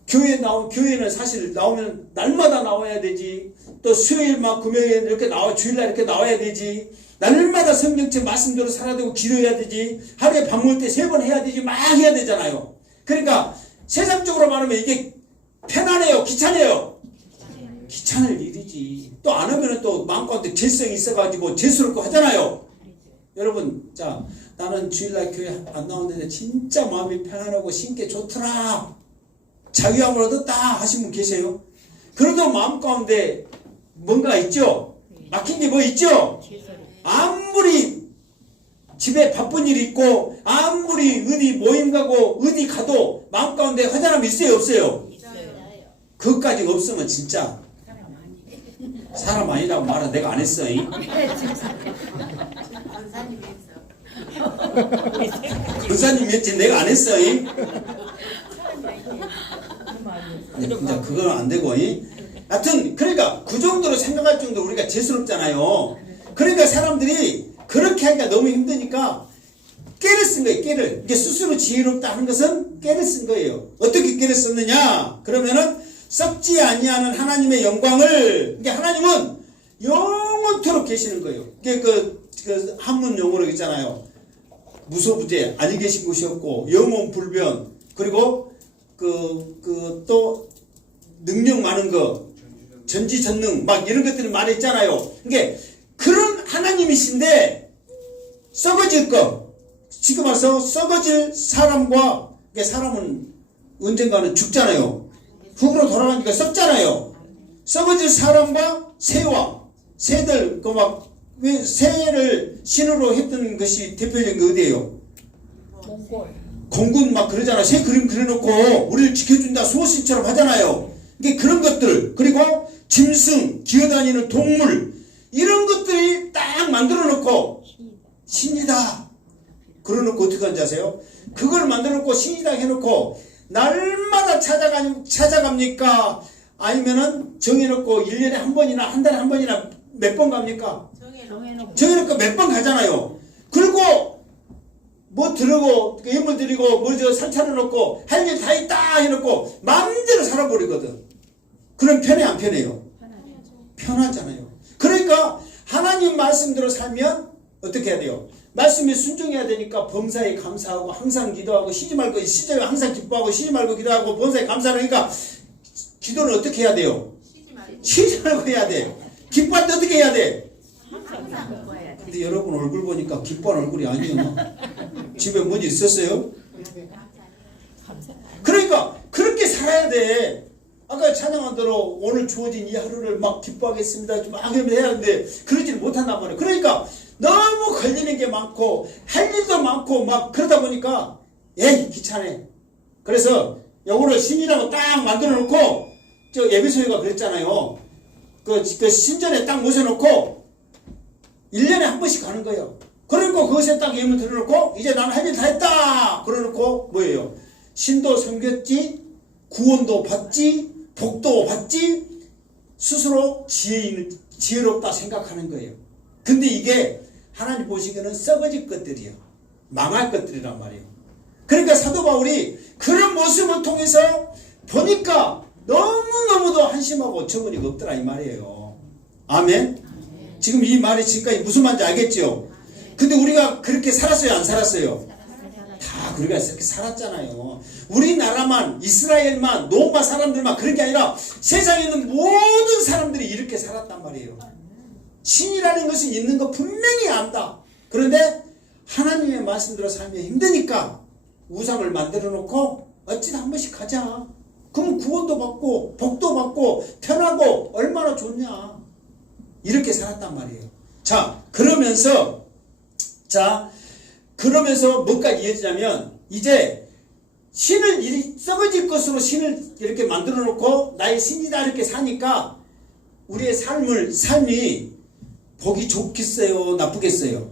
교회는 사실 나오면 날마다 나와야 되지. 또 수요일만 금요일 이렇게 주일날 이렇게 나와야 되지. 날마다 성경책 말씀대로 살아야 되고 기도해야 되지. 하루에 밥 먹을 때 3번 해야 되지. 막 해야 되잖아요. 그러니까 세상적으로 말하면 이게 편안해요, 귀찮아요? 귀찮을 일이지. 또 안 하면 또 마음가운데 죄성이 있어가지고 죄스럽고 하잖아요. 여러분, 자, 나는 주일날 교회 안 나오는데 진짜 마음이 편안하고 신께 좋더라, 자유함을 얻었다 하신 분 계세요? 그래도 마음 가운데 뭔가 있죠? 막힌 게 뭐 있죠? 아무리 집에 바쁜 일이 있고 아무리 어디 모임 가고 어디 가도 마음 가운데 허전함이 있어요, 없어요? 그것까지 없으면 진짜 사람 아니라고 말은 내가 안 했어. 권사님이 했지 내가 안 했어. 근데 그건 안 되고. 하여튼 그러니까 그 정도로 생각할 정도로 우리가 죄스럽잖아요. 그러니까 사람들이 그렇게 하기가 너무 힘드니까 깨를 쓴 거예요. 깨를. 이게 스스로 지혜롭다 하는 것은 깨를 쓴 거예요. 어떻게 깨를 썼느냐? 그러면은 썩지 아니하는 하나님의 영광을, 이게 하나님은 영원토록 계시는 거예요. 이게 그 한문 용어로 있잖아요. 무소부재, 아니 계신 곳이 없고 영원불변, 그리고 또 능력 많은 거, 전지전능 막 이런 것들을 말했잖아요. 이게 그런 하나님이신데 썩어질 거, 지금 와서 썩어질 사람과, 사람은 언젠가는 죽잖아요. 흙으로 돌아가니까 썩잖아요. 썩어질 사람과 새들, 왜 새를 신으로 했던 것이 대표적인 게 어디예요? 공군 막 그러잖아요. 새 그림 그려놓고 우리를 지켜준다 수호신처럼 하잖아요. 이게 그런 것들, 그리고 짐승, 기어다니는 동물, 이런 것들이 딱 만들어 놓고 신이다 그러놓고 어떻게 하는지 아세요? 그걸 만들어 놓고 신이다 해놓고 날마다 찾아갑니까? 아니면은 정해놓고 1년에 한 번이나 한 달에 한 번이나 몇 번 갑니까? 정해놓고 몇 번 가잖아요. 그리고 뭐 들고 예물 드리고 뭐 산 차려놓고 할 일 다 있다 해놓고 마음대로 살아버리거든. 그럼 편해 안 편해요? 편하잖아요. 그러니까 하나님 말씀대로 살면 어떻게 해야 돼요? 말씀에 순종해야 되니까 범사에 감사하고 항상 기도하고 쉬지 말고 항상 기뻐하고 쉬지 말고 기도하고 범사에 감사하니까 기도는 어떻게 해야 돼요? 쉬지 말고 해야 돼. 기뻐할 때 어떻게 해야 돼? 근데 여러분 얼굴 보니까 기뻐하는 얼굴이 아니에요. 집에 뭔 일 있었어요? 그러니까 그렇게 살아야 돼. 아까 찬양한 대로 오늘 주어진 이 하루를 막 기뻐하겠습니다 막 해야 하는데 그러지는 못한단 말이에요. 그러니까 너무 걸리는 게 많고 할 일도 많고 막 그러다 보니까 귀찮네. 그래서 요거를 신이라고 딱 만들어 놓고, 저 예배소회가 그랬잖아요. 그 신전에 딱 모셔놓고 1년에 한 번씩 가는 거예요. 그러니까 그것에 딱 예물 들어놓고 이제 나는 할 일 다 했다 그러놓고 뭐예요? 신도 섬겼지, 구원도 받지, 복도 받지, 스스로 지혜롭다 생각하는 거예요. 근데 이게 하나님 보시기에는 썩어질 것들이에요. 망할 것들이란 말이에요. 그러니까 사도 바울이 그런 모습을 통해서 보니까 너무너무도 한심하고 어처구니가 없더라 이 말이에요. 아멘. 지금 이 말이 지금까지 무슨 말인지 알겠죠? 근데 우리가 그렇게 살았어요 안 살았어요? 다 우리가 이렇게 살았잖아요. 우리나라만 이스라엘만 노마 사람들만 그런 게 아니라 세상에 있는 모든 사람들이 이렇게 살았단 말이에요. 신이라는 것이 있는 거 분명히 안다. 그런데 하나님의 말씀대로 살면 힘드니까 우상을 만들어 놓고 어찌나 한 번씩 가자. 그럼 구원도 받고 복도 받고 편하고 얼마나 좋냐. 이렇게 살았단 말이에요. 자 그러면서 뭐까지 이어지냐면 이제 신을 썩어질 것으로 신을 이렇게 만들어 놓고 나의 신이다 이렇게 사니까 우리의 삶이 보기 좋겠어요 나쁘겠어요?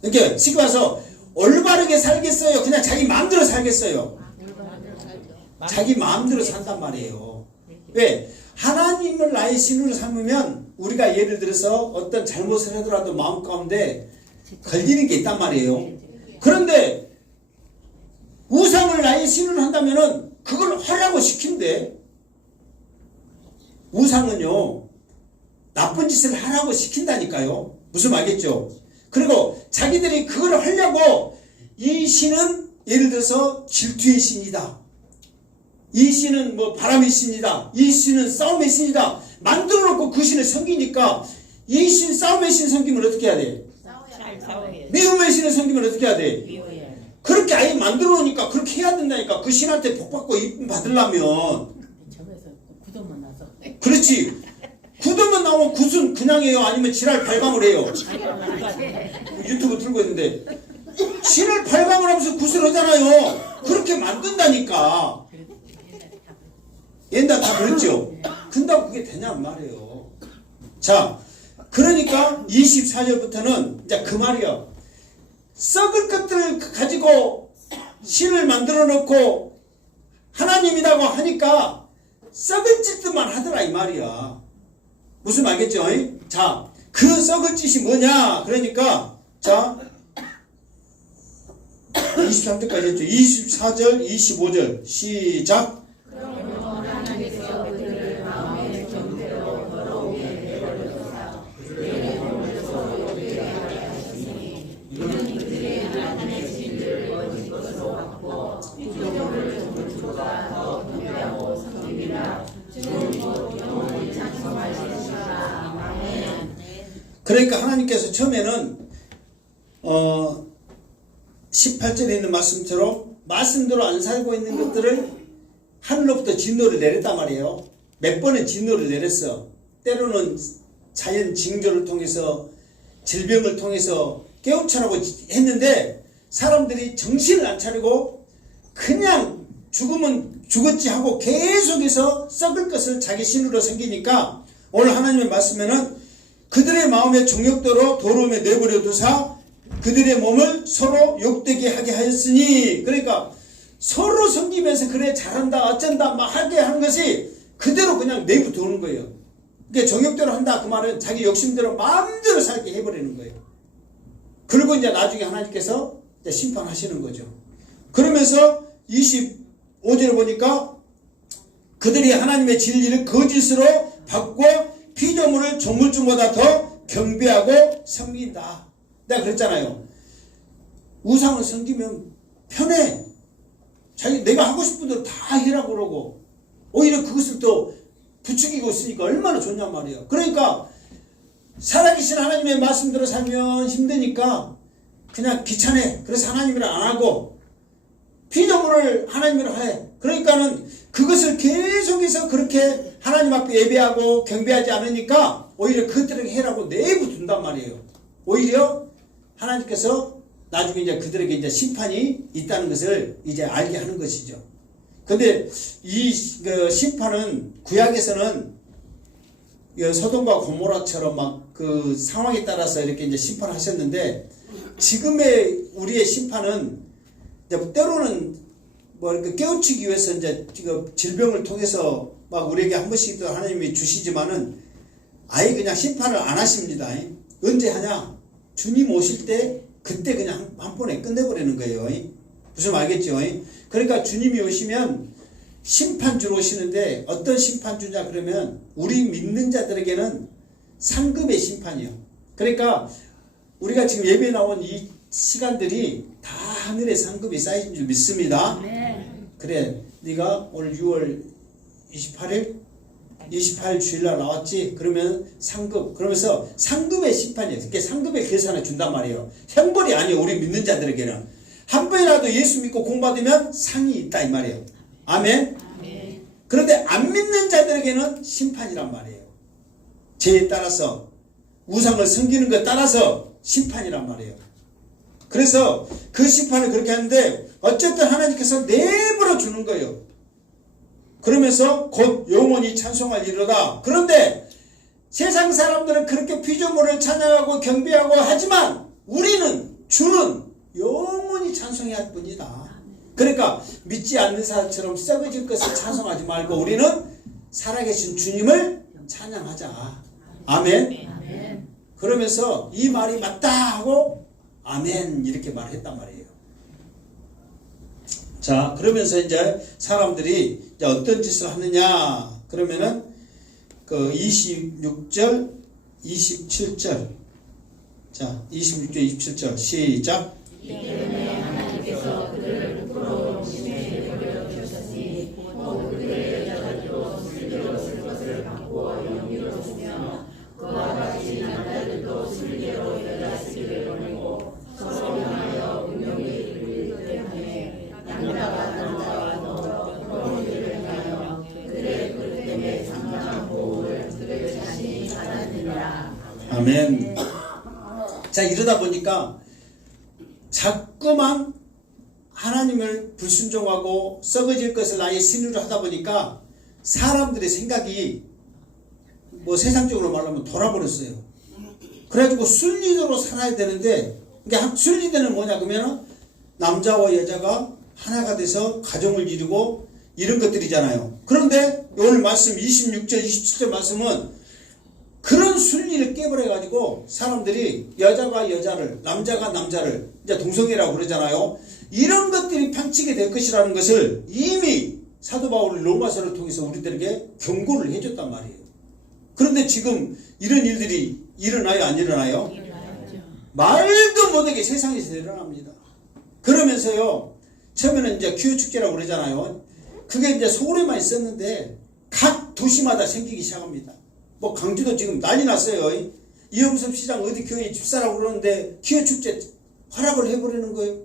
그러니까 지금 와서 올바르게 살겠어요 그냥 자기 마음대로 살겠어요? 자기 마음대로 산단 말이에요. 왜? 하나님을 나의 신으로 삼으면 우리가 예를 들어서 어떤 잘못을 하더라도 마음 가운데 걸리는 게 있단 말이에요. 그런데 우상을 나의 신으로 한다면은 그걸 하라고 시킨대. 우상은요 나쁜 짓을 하라고 시킨다니까요. 무슨 말겠죠? 그리고 자기들이 그걸 하려고 이 신은 예를 들어서 질투의 신이다. 이 신은 뭐 바람의 신이다. 이 신은 싸움의 신이다. 만들어 놓고 그 신을 섬기니까 이 신 싸움의 신 섬기면 어떻게 해야 돼? 미움의 신을 섬기면 어떻게 해야 돼? 그렇게 아예 만들어 놓으니까 그렇게 해야 된다니까. 그 신한테 복 받고 이쁨 받으려면. 저에서 구도만 나서. 그렇지. 구도만 나오면 굿은 그냥 해요? 아니면 지랄 발광을 해요? 유튜브 틀고 있는데 신을 발광을 하면서 굿을 하잖아요. 그렇게 만든다니까. 옛날 다 그랬죠? 근데 그게 되냔 말이에요. 자, 그러니까 24절부터는 이제 그 말이야. 썩을 것들을 가지고 신을 만들어 놓고 하나님이라고 하니까 썩을 짓들만 하더라 이 말이야. 무슨 말겠죠? 자, 그 썩을 짓이 뭐냐? 그러니까 자 23절까지 했죠. 24절, 25절 시작. 그러니까 하나님께서 처음에는 18절에 있는 말씀처럼 말씀대로 안 살고 있는 것들을 하늘로부터 진노를 내렸단 말이에요. 몇 번의 진노를 내렸어. 때로는 자연 징조를 통해서 질병을 통해서 깨우쳐라고 했는데 사람들이 정신을 안 차리고 그냥 죽으면 죽었지 하고 계속해서 썩을 것을 자기 신으로 섬기니까 오늘 하나님의 말씀에는 그들의 마음의 정욕대로 도름에 내버려 두사 그들의 몸을 서로 욕되게 하게 하였으니, 그러니까 서로 섬기면서 그래 잘한다 어쩐다 막 하게 하는 것이 그대로 그냥 내부 도는 거예요. 그러니까 정욕대로 한다 그 말은 자기 욕심대로 마음대로 살게 해버리는 거예요. 그리고 이제 나중에 하나님께서 이제 심판하시는 거죠. 그러면서 25절에 보니까 그들이 하나님의 진리를 거짓으로 바꾸어 피조물을 조물주보다 더 경배하고 섬긴다. 내가 그랬잖아요. 우상을 섬기면 편해. 내가 하고 싶은 대로 다 해라 그러고 오히려 그것을 또 부추기고 있으니까 얼마나 좋냔 말이에요. 그러니까 살아계신 하나님의 말씀대로 살면 힘드니까 그냥 귀찮아. 그래서 하나님을 안 하고 피조물을 하나님으로 해. 그러니까는 그것을 계속해서 그렇게 하나님 앞에 예배하고 경배하지 않으니까 오히려 그들에게 해라고 내부 둔단 말이에요. 오히려 하나님께서 나중에 이제 그들에게 이제 심판이 있다는 것을 이제 알게 하는 것이죠. 근데 이 심판은 구약에서는 소돔과 고모라처럼 막 그 상황에 따라서 이렇게 이제 심판하셨는데 지금의 우리의 심판은 이제 때로는 뭐 이렇게 깨우치기 위해서 이제 지금 질병을 통해서 막 우리에게 한 번씩 또 하나님이 주시지만은 아예 그냥 심판을 안 하십니다. 언제 하냐? 주님 오실 때 그때 그냥 한 번에 끝내버리는 거예요. 무슨 말 알겠죠? 그러니까 주님이 오시면 심판주로 오시는데 어떤 심판주냐 그러면 우리 믿는 자들에게는 상급의 심판이요. 그러니까 우리가 지금 예배 나온 이 시간들이 다 하늘의 상급이 쌓인 줄 믿습니다. 그래, 네가 오늘 6월 28일 주일날 나왔지? 그러면 상급, 그러면서 상급의 심판이에요. 그게 상급의 계산을 준단 말이에요. 형벌이 아니에요. 우리 믿는 자들에게는. 한 번이라도 예수 믿고 공부받으면 상이 있다 이 말이에요. 아멘? 그런데 안 믿는 자들에게는 심판이란 말이에요. 죄에 따라서, 우상을 섬기는 것에 따라서 심판이란 말이에요. 그래서 그 심판을 그렇게 하는데 어쨌든 하나님께서 내버려 주는 거예요. 그러면서 곧 영원히 찬송할 이로다. 그런데 세상 사람들은 그렇게 피조물을 찬양하고 경배하고 하지만 우리는 주는 영원히 찬송해야 할 뿐이다. 그러니까 믿지 않는 사람처럼 썩어질 것을 찬송하지 말고 우리는 살아계신 주님을 찬양하자. 아멘. 그러면서 이 말이 맞다 하고 아멘 이렇게 말했단 말이에요. 자, 그러면서 이제 사람들이 이제 어떤 짓을 하느냐 그러면은 그 26절 27절 자 26절 27절 시작. 이 때문에 하나님께서 그들을 부끄러운 심에 내버려 두셨으니 곧 그들의 여자들도 술대로 쓸 것을 바꾸어 영리로 쓰며 그와 같이 남자들도 술대로 여자 쓰기를 원하고 서로 향하여 운명이 이르기 때문에 남자가 남자와 더불어 부러운 일을 행하여 그들의 그릇 때문에 상당한 보응을 그들 자신이 받았느니라. 아멘. 자, 이러다 보니까 자꾸만 하나님을 불순종하고 썩어질 것을 나의 신으로 하다 보니까 사람들의 생각이 뭐 세상적으로 말하면 돌아버렸어요. 그래가지고 순리대로 살아야 되는데 그러니까 순리대는 뭐냐 그러면 남자와 여자가 하나가 돼서 가정을 이루고 이런 것들이잖아요. 그런데 오늘 말씀 26절 27절 말씀은 그런 순리를 깨버려가지고 사람들이 여자가 여자를 남자가 남자를 이제 동성애라고 그러잖아요. 이런 것들이 판치게 될 것이라는 것을 이미 사도 바울이 로마서를 통해서 우리들에게 경고를 해줬단 말이에요. 그런데 지금 이런 일들이 일어나요 안 일어나요? 말도 못하게 세상에서 일어납니다. 그러면서요 처음에는 이제 기후축제라고 그러잖아요. 그게 이제 서울에만 있었는데 각 도시마다 생기기 시작합니다. 뭐 강주도 지금 난리 났어요. 이영섭 시장 어디 교회 집사라고 그러는데 기후축제 허락을 해버리는 거예요.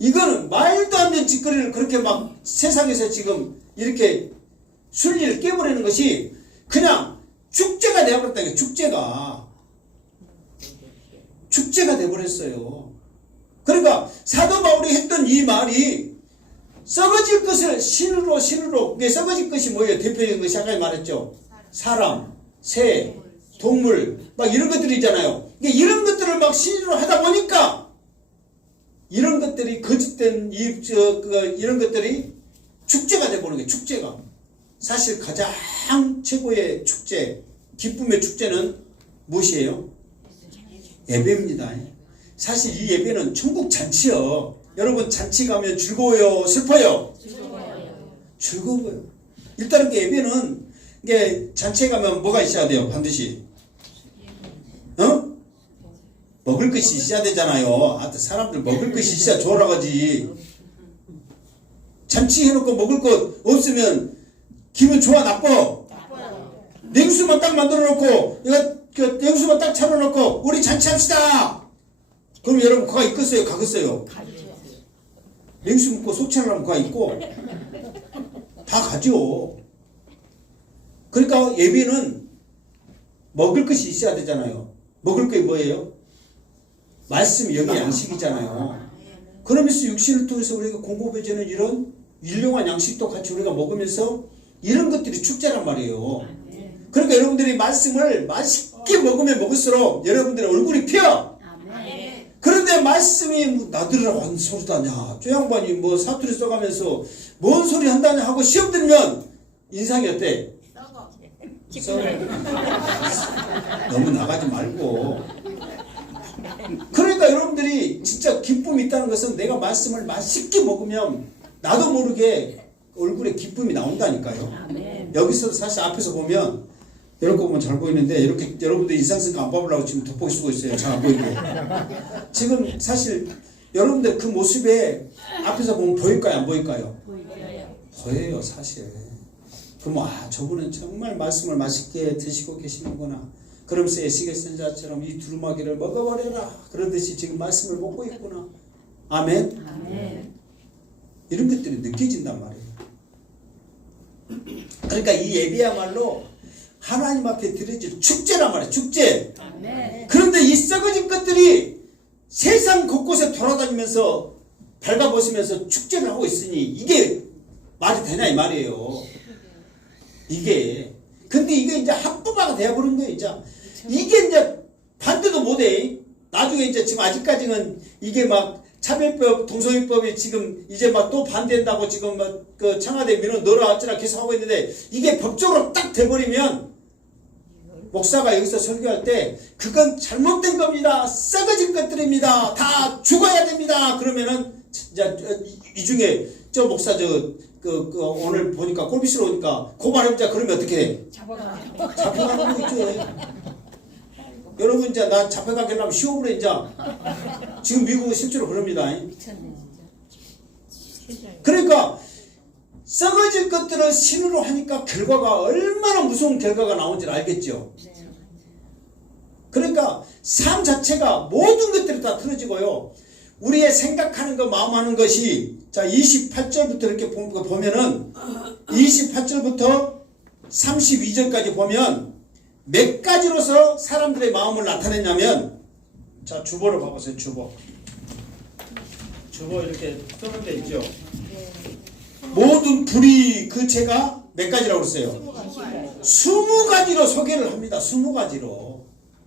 이거는 말도 안 되는 짓거리를 그렇게 막 세상에서 지금 이렇게 순리를 깨버리는 것이 그냥 축제가 되어버렸다는 거예요. 축제가 되어버렸어요. 그러니까 사도 바울이 했던 이 말이 썩어질 것을 신으로 그게 썩어질 것이 뭐예요? 대표적인 것이 아까 말했죠. 사람, 새, 동물 막 이런 것들이잖아요. 이런 것들을 막 신으로 하다 보니까 이런 것들이 거짓된 이런 것들이 축제가 되어버리는 거예요. 축제가 사실 가장 최고의 축제, 기쁨의 축제는 무엇이에요? 예배입니다. 사실 이 예배는 천국 잔치요. 여러분 잔치 가면 즐거워요? 슬퍼요? 즐거워요. 일단은 예배는 이게 잔치에 가면 뭐가 있어야 돼요? 반드시 먹을 것이 있어야 되잖아요. 사람들 먹을 것이 있어야 좋아라가지. 잔치 해놓고 먹을 것 없으면 기분 좋아 나빠? 냉수만 딱 만들어 놓고 냉수만 딱 차려놓고 우리 잔치합시다. 그럼 여러분 그가 있겠어요? 가겠어요? 냉수 먹고 속차려면 그가 있고 다 가죠. 그러니까 예배는 먹을 것이 있어야 되잖아요. 먹을 게 뭐예요? 말씀이 여기 양식이잖아요. 그러면서 육신을 통해서 우리가 공급해주는 이런 일용한 양식도 같이 우리가 먹으면서 이런 것들이 축제란 말이에요. 그러니까 여러분들이 말씀을 맛있게 먹으면 먹을수록 여러분들의 얼굴이 피어. 그런데 말씀이 나들으라고 하는 소리도 하냐, 저 양반이 뭐 사투리 써가면서 뭔 소리 한다냐 하고 시험 들면 인상이 어때? 썩어. 너무 나가지 말고 그러니까 여러분들이 진짜 기쁨이 있다는 것은 내가 말씀을 맛있게 먹으면 나도 모르게 얼굴에 기쁨이 나온다니까요. 여기서 사실 앞에서 보면 이렇게 보면 잘 보이는데 이렇게 여러분들 인상쓰고 안 뽑으려고 지금 돋보기 쓰고 있어요. 잘 안 보이게. 지금 사실 여러분들 그 모습에 앞에서 보면 보일까요? 안 보일까요? 보여요 사실. 그럼 저분은 정말 말씀을 맛있게 드시고 계시는구나. 그러면서 에스겔선자처럼 이 두루마기를 먹어버려라 그러듯이 지금 말씀을 먹고 있구나. 아멘. 이런 것들이 느껴진단 말이에요. 그러니까 이 예배야말로 하나님 앞에 드려질 축제란 말이에요. 축제. 그런데 이 썩어진 것들이 세상 곳곳에 돌아다니면서 밟아보시면서 축제를 하고 있으니 이게 말이 되냐 이 말이에요. 이게 근데 이게 이제 합법화가 되어버린 거예요. 이게 이제 반대도 못해. 나중에 이제 지금 아직까지는 이게 막 차별법, 동성애법이 지금 이제 막 또 반대한다고 지금 막 그 청와대 민원 넣으라 어쩌라 계속 하고 있는데 이게 법적으로 딱 돼버리면 목사가 여기서 설교할 때 그건 잘못된 겁니다. 썩어질 것들입니다. 다 죽어야 됩니다. 그러면은 이제 이 중에 저 목사 오늘 보니까 꼴비스러 오니까 고발해보자 그러면 어떻게 해? 잡혀가는 거 있죠. 여러분 이제 나 잡혀가게 하려면 10월에 이제 지금 미국은 실제로 그럽니다. 그러니까 썩어질 것들을 신으로 하니까 결과가 얼마나 무서운 결과가 나온지 알겠죠. 그러니까 삶 자체가 모든 것들이 다 틀어지고요. 우리의 생각하는 것, 마음하는 것이 자 28절부터 이렇게 보면은 28절부터 32절까지 보면 몇 가지로서 사람들의 마음을 나타냈냐면 자 주보를 봐보세요. 주보 이렇게 써놓은 데 있죠. 모든 불의 그 죄가 몇 가지라고 그랬어요? 20가지로 소개를 합니다. 20가지로.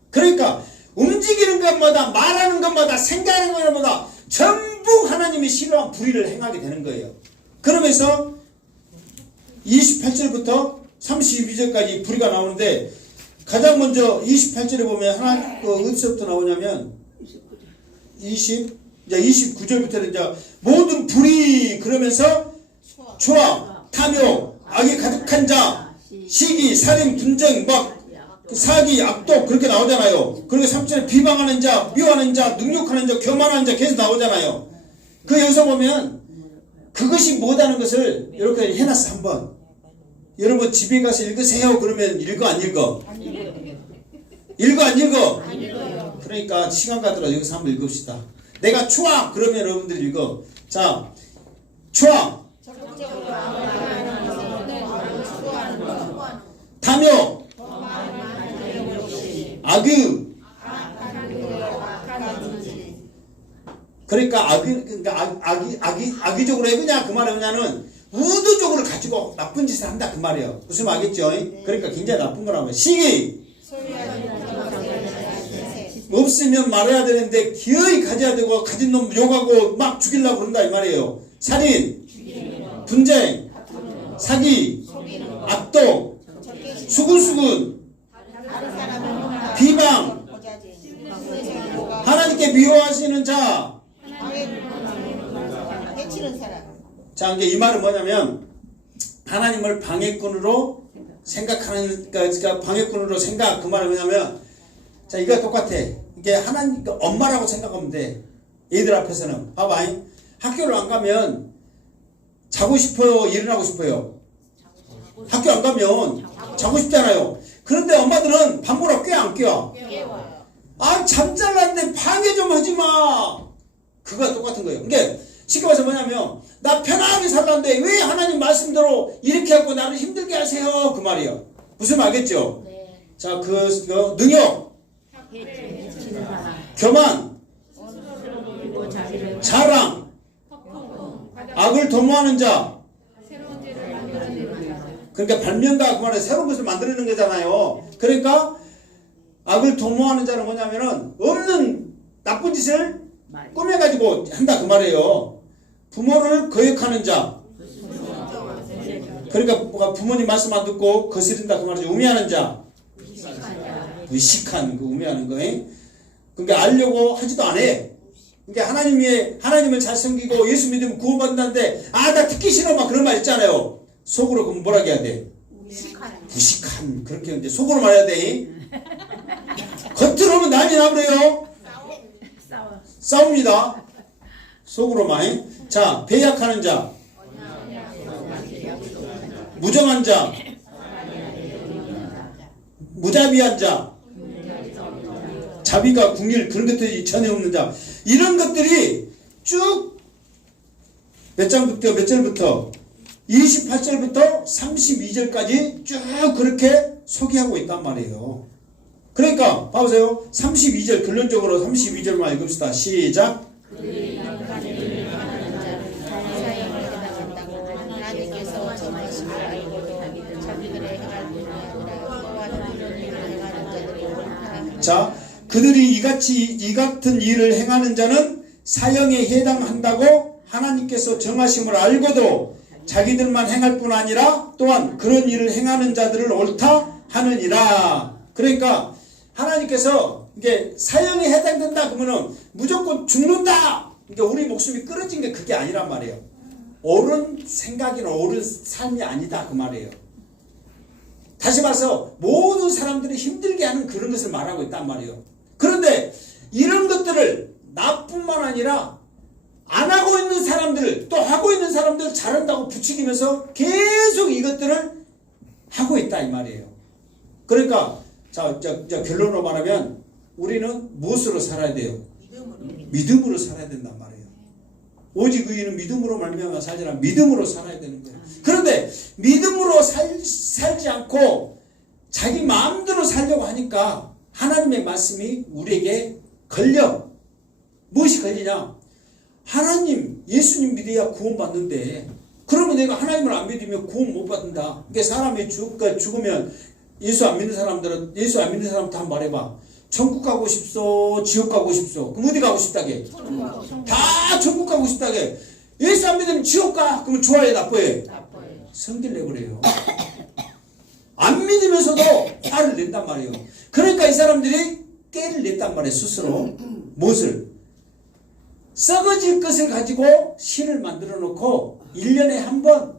그러니까 움직이는 것마다 말하는 것마다 생각하는 것마다 전부 하나님이 싫어한 불의를 행하게 되는 거예요. 그러면서 28절부터 32절까지 불의가 나오는데 가장 먼저 28절에 보면 하나님 어디서부터 나오냐면 29절부터는 이제 모든 불의 그러면서 조악, 탐욕, 악이 가득한 자, 시기, 살인, 분쟁, 막 사기, 악독 그렇게 나오잖아요. 그리고 3절에 비방하는 자, 미워하는 자, 능욕하는 자, 교만하는 자 계속 나오잖아요. 그 여기서 보면 그것이 뭐다는 것을 이렇게 해놨어 한번. 여러분 집에 가서 읽으세요. 그러면 읽어 안 읽어? 읽어 안 읽어? 안 읽어요. 그러니까 시간 가더라도 여기서 한번 읽읍시다. 내가 추악 그러면 여러분들 읽어. 자 추악 탐욕 악의 그러니까 악의적으로 해 그냥 그 말이 뭐냐면 의도적으로 가지고 나쁜 짓을 한다 그 말이에요. 무슨 알겠죠? 그러니까 굉장히 나쁜 거라고요. 시기 없으면 말해야 되는데 기어이 가져야 되고 가진 놈 욕하고 막 죽이려고 그런다 이 말이에요. 살인 분쟁 사기 악독 수군수군 비방 하나님께 미워하시는 자. 자 이제 이 말은 뭐냐면 하나님을 방해꾼으로 생각하는 그러니까 방해꾼으로 생각 그 말은 뭐냐면 자 이거 똑같아. 이게 하나님 엄마라고 생각하면 돼. 얘들 앞에서는 봐봐. 학교를 안 가면 자고 싶어요? 일어나고 싶어요? 학교 안 가면 자고 싶잖아요. 그런데 엄마들은 밥 먹으러 꽤 안 깨워. 아 잠잘랐는데 방해 좀 하지마. 그거와 똑같은 거예요. 그러니까 쉽게 말해서 뭐냐면 나 편하게 살았는데 왜 하나님 말씀대로 이렇게 하고 나를 힘들게 하세요 그 말이에요. 무슨 말 알겠죠? 자 그 능욕 교만 자랑 악을 도모하는 자 그러니까 발명가 그 말에 새로운 것을 만들어내는 거잖아요. 그러니까 악을 도모하는 자는 뭐냐면은 없는 나쁜 짓을 꾸며가지고 한다 그 말이에요. 부모를 거역하는 자 그러니까 부모님 말씀 안 듣고 거스린다 그 말이죠. 우매하는 자 의식한 그 우매하는 거 그러니까 알려고 하지도 않아. 그러니까 하나님을 잘 섬기고 예수 믿으면 구원받는다는데 나 듣기 싫어 막 그런 말 있잖아요. 속으로 그럼 뭐라 해야 돼? 무식한 그렇게 이제 속으로 말해야 돼. 겉으로는 난리 나버려요. 싸웁니다. 속으로만. 자, 배약하는 자, 무정한 자, 무자비한 자, 자비가 궁일 그런 것들이 전혀 없는 자, 이런 것들이 쭉 몇 절부터 28절부터 32절까지 쭉 그렇게 소개하고 있단 말이에요. 그러니까 봐보세요. 32절 결론적으로 32절만 읽읍시다. 시작. 자, 그들이 이 같은 일을 행하는 자는 사형에 해당한다고 하나님께서 정하심을 알고도 자기들만 행할 뿐 아니라 또한 그런 일을 행하는 자들을 옳다 하느니라. 그러니까 하나님께서 이게 사형에 해당된다 그러면은 무조건 죽는다. 그러니까 우리 목숨이 끊어진 게 그게 아니란 말이에요. 옳은 생각이나 옳은 삶이 아니다 그 말이에요. 다시 말해서 모든 사람들이 힘들게 하는 그런 것을 말하고 있단 말이에요. 그런데 이런 것들을 나뿐만 아니라 안 하고 있는 사람들, 또 하고 있는 사람들 잘한다고 부추기면서 계속 이것들을 하고 있다 이 말이에요. 그러니까 자 결론으로 말하면 우리는 무엇으로 살아야 돼요? 믿음으로 살아야 된단 말이에요. 오직 의인은 믿음으로 말미암아 살지라. 믿음으로 살아야 되는 거예요. 그런데 믿음으로 살지 않고 자기 마음대로 살려고 하니까 하나님의 말씀이 우리에게 걸려. 무엇이 걸리냐? 하나님, 예수님 믿어야 구원받는데 그러면 내가 하나님을 안 믿으면 구원 못 받는다. 그러니까 사람이 죽으면 예수 안 믿는 사람들 다 말해봐. 천국 가고 싶소, 지옥 가고 싶소. 그럼 어디 가고 싶다게? 다 천국 가고 싶다게. 예수 안 믿으면 지옥 가. 그러면 좋아해, 나빠해? 성질 내버려요. 안 믿으면서도 화를 낸단 말이에요. 그러니까 이 사람들이 깨를 냈단 말이에요, 스스로. 무엇을? 썩어질 것을 가지고 실을 만들어 놓고 1년에 한 번,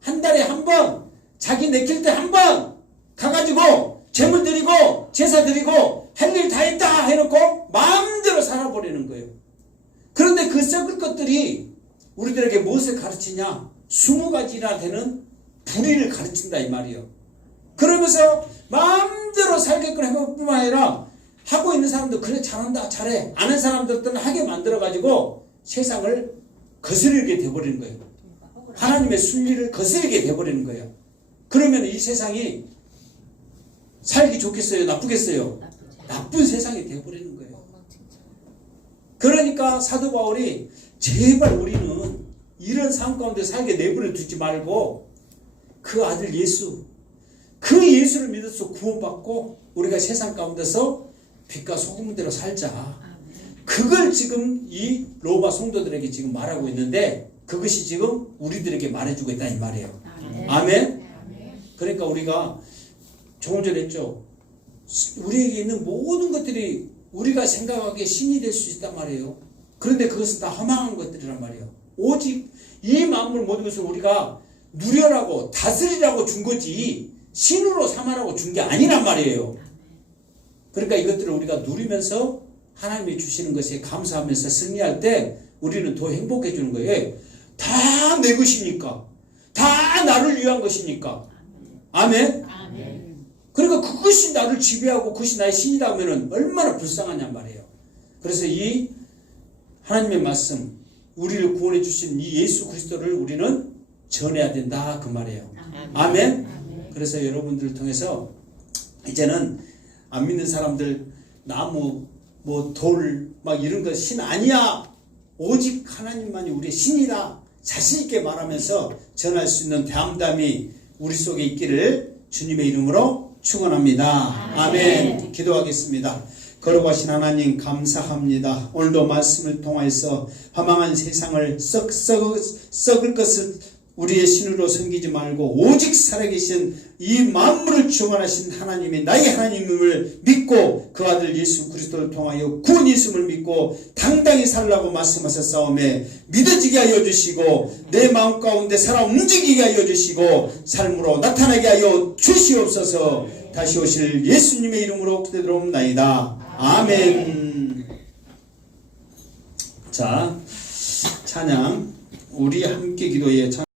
한 달에 한 번, 자기 내킬 때 한 번 가가지고 재물 드리고 제사 드리고 할 일 다 했다 해놓고 마음대로 살아버리는 거예요. 그런데 그 썩을 것들이 우리들에게 무엇을 가르치냐? 20가지나 되는 불의를 가르친다 이 말이에요. 그러면서 마음대로 살게끔 해볼 뿐만 아니라 하고 있는 사람도 그래 잘한다 잘해 안 하는 사람들은 하게 만들어가지고 세상을 거스르게 돼버리는 거예요. 하나님의 순리를 거스르게 돼버리는 거예요. 그러면 이 세상이 살기 좋겠어요? 나쁘겠어요? 나쁜 세상이 돼버리는 거예요. 그러니까 사도 바울이 제발 우리는 이런 삶 가운데 살게 내버려 두지 말고 그 아들 예수, 그 예수를 믿어서 구원받고 우리가 세상 가운데서 빛과 소금대로 살자. 그걸 지금 이 로마 성도들에게 지금 말하고 있는데 그것이 지금 우리들에게 말해주고 있다 이 말이에요. 아멘. 그러니까 우리가 조금 전에 했죠. 우리에게 있는 모든 것들이 우리가 생각하기에 신이 될 수 있단 말이에요. 그런데 그것은 다 허망한 것들이란 말이에요. 오직 이 만물 모든 것을 우리가 누려라고 다스리라고 준 거지 신으로 삼아라고 준 게 아니란 말이에요. 그러니까 이것들을 우리가 누리면서 하나님이 주시는 것에 감사하면서 승리할 때 우리는 더 행복해지는 거예요. 다 내 것이니까. 다 나를 위한 것이니까. 아멘? 그러니까 그것이 나를 지배하고 그것이 나의 신이다 하면 얼마나 불쌍하냔 말이에요. 그래서 이 하나님의 말씀, 우리를 구원해 주신 이 예수 그리스도를 우리는 전해야 된다 그 말이에요. 아멘? 그래서 여러분들을 통해서 이제는 안 믿는 사람들 나무 돌 막 이런 거 신 아니야. 오직 하나님만이 우리의 신이다. 자신 있게 말하면서 전할 수 있는 담담이 우리 속에 있기를 주님의 이름으로 축원합니다. 아멘. 기도하겠습니다. 거룩하신 하나님 감사합니다. 오늘도 말씀을 통하여서 허망한 세상을 썩을 것을 우리의 신으로 섬기지 말고 오직 살아계신 이 만물을 주관하신 하나님의 나의 하나님을 믿고 그 아들 예수 그리스도를 통하여 구원이 있음을 믿고 당당히 살라고 말씀하셨사오매 믿어지게 하여 주시고 내 마음 가운데 살아 움직이게 하여 주시고 삶으로 나타나게 하여 주시옵소서. 다시 오실 예수님의 이름으로 기도드리옵나이다. 아멘. 자, 찬양 우리 함께 기도해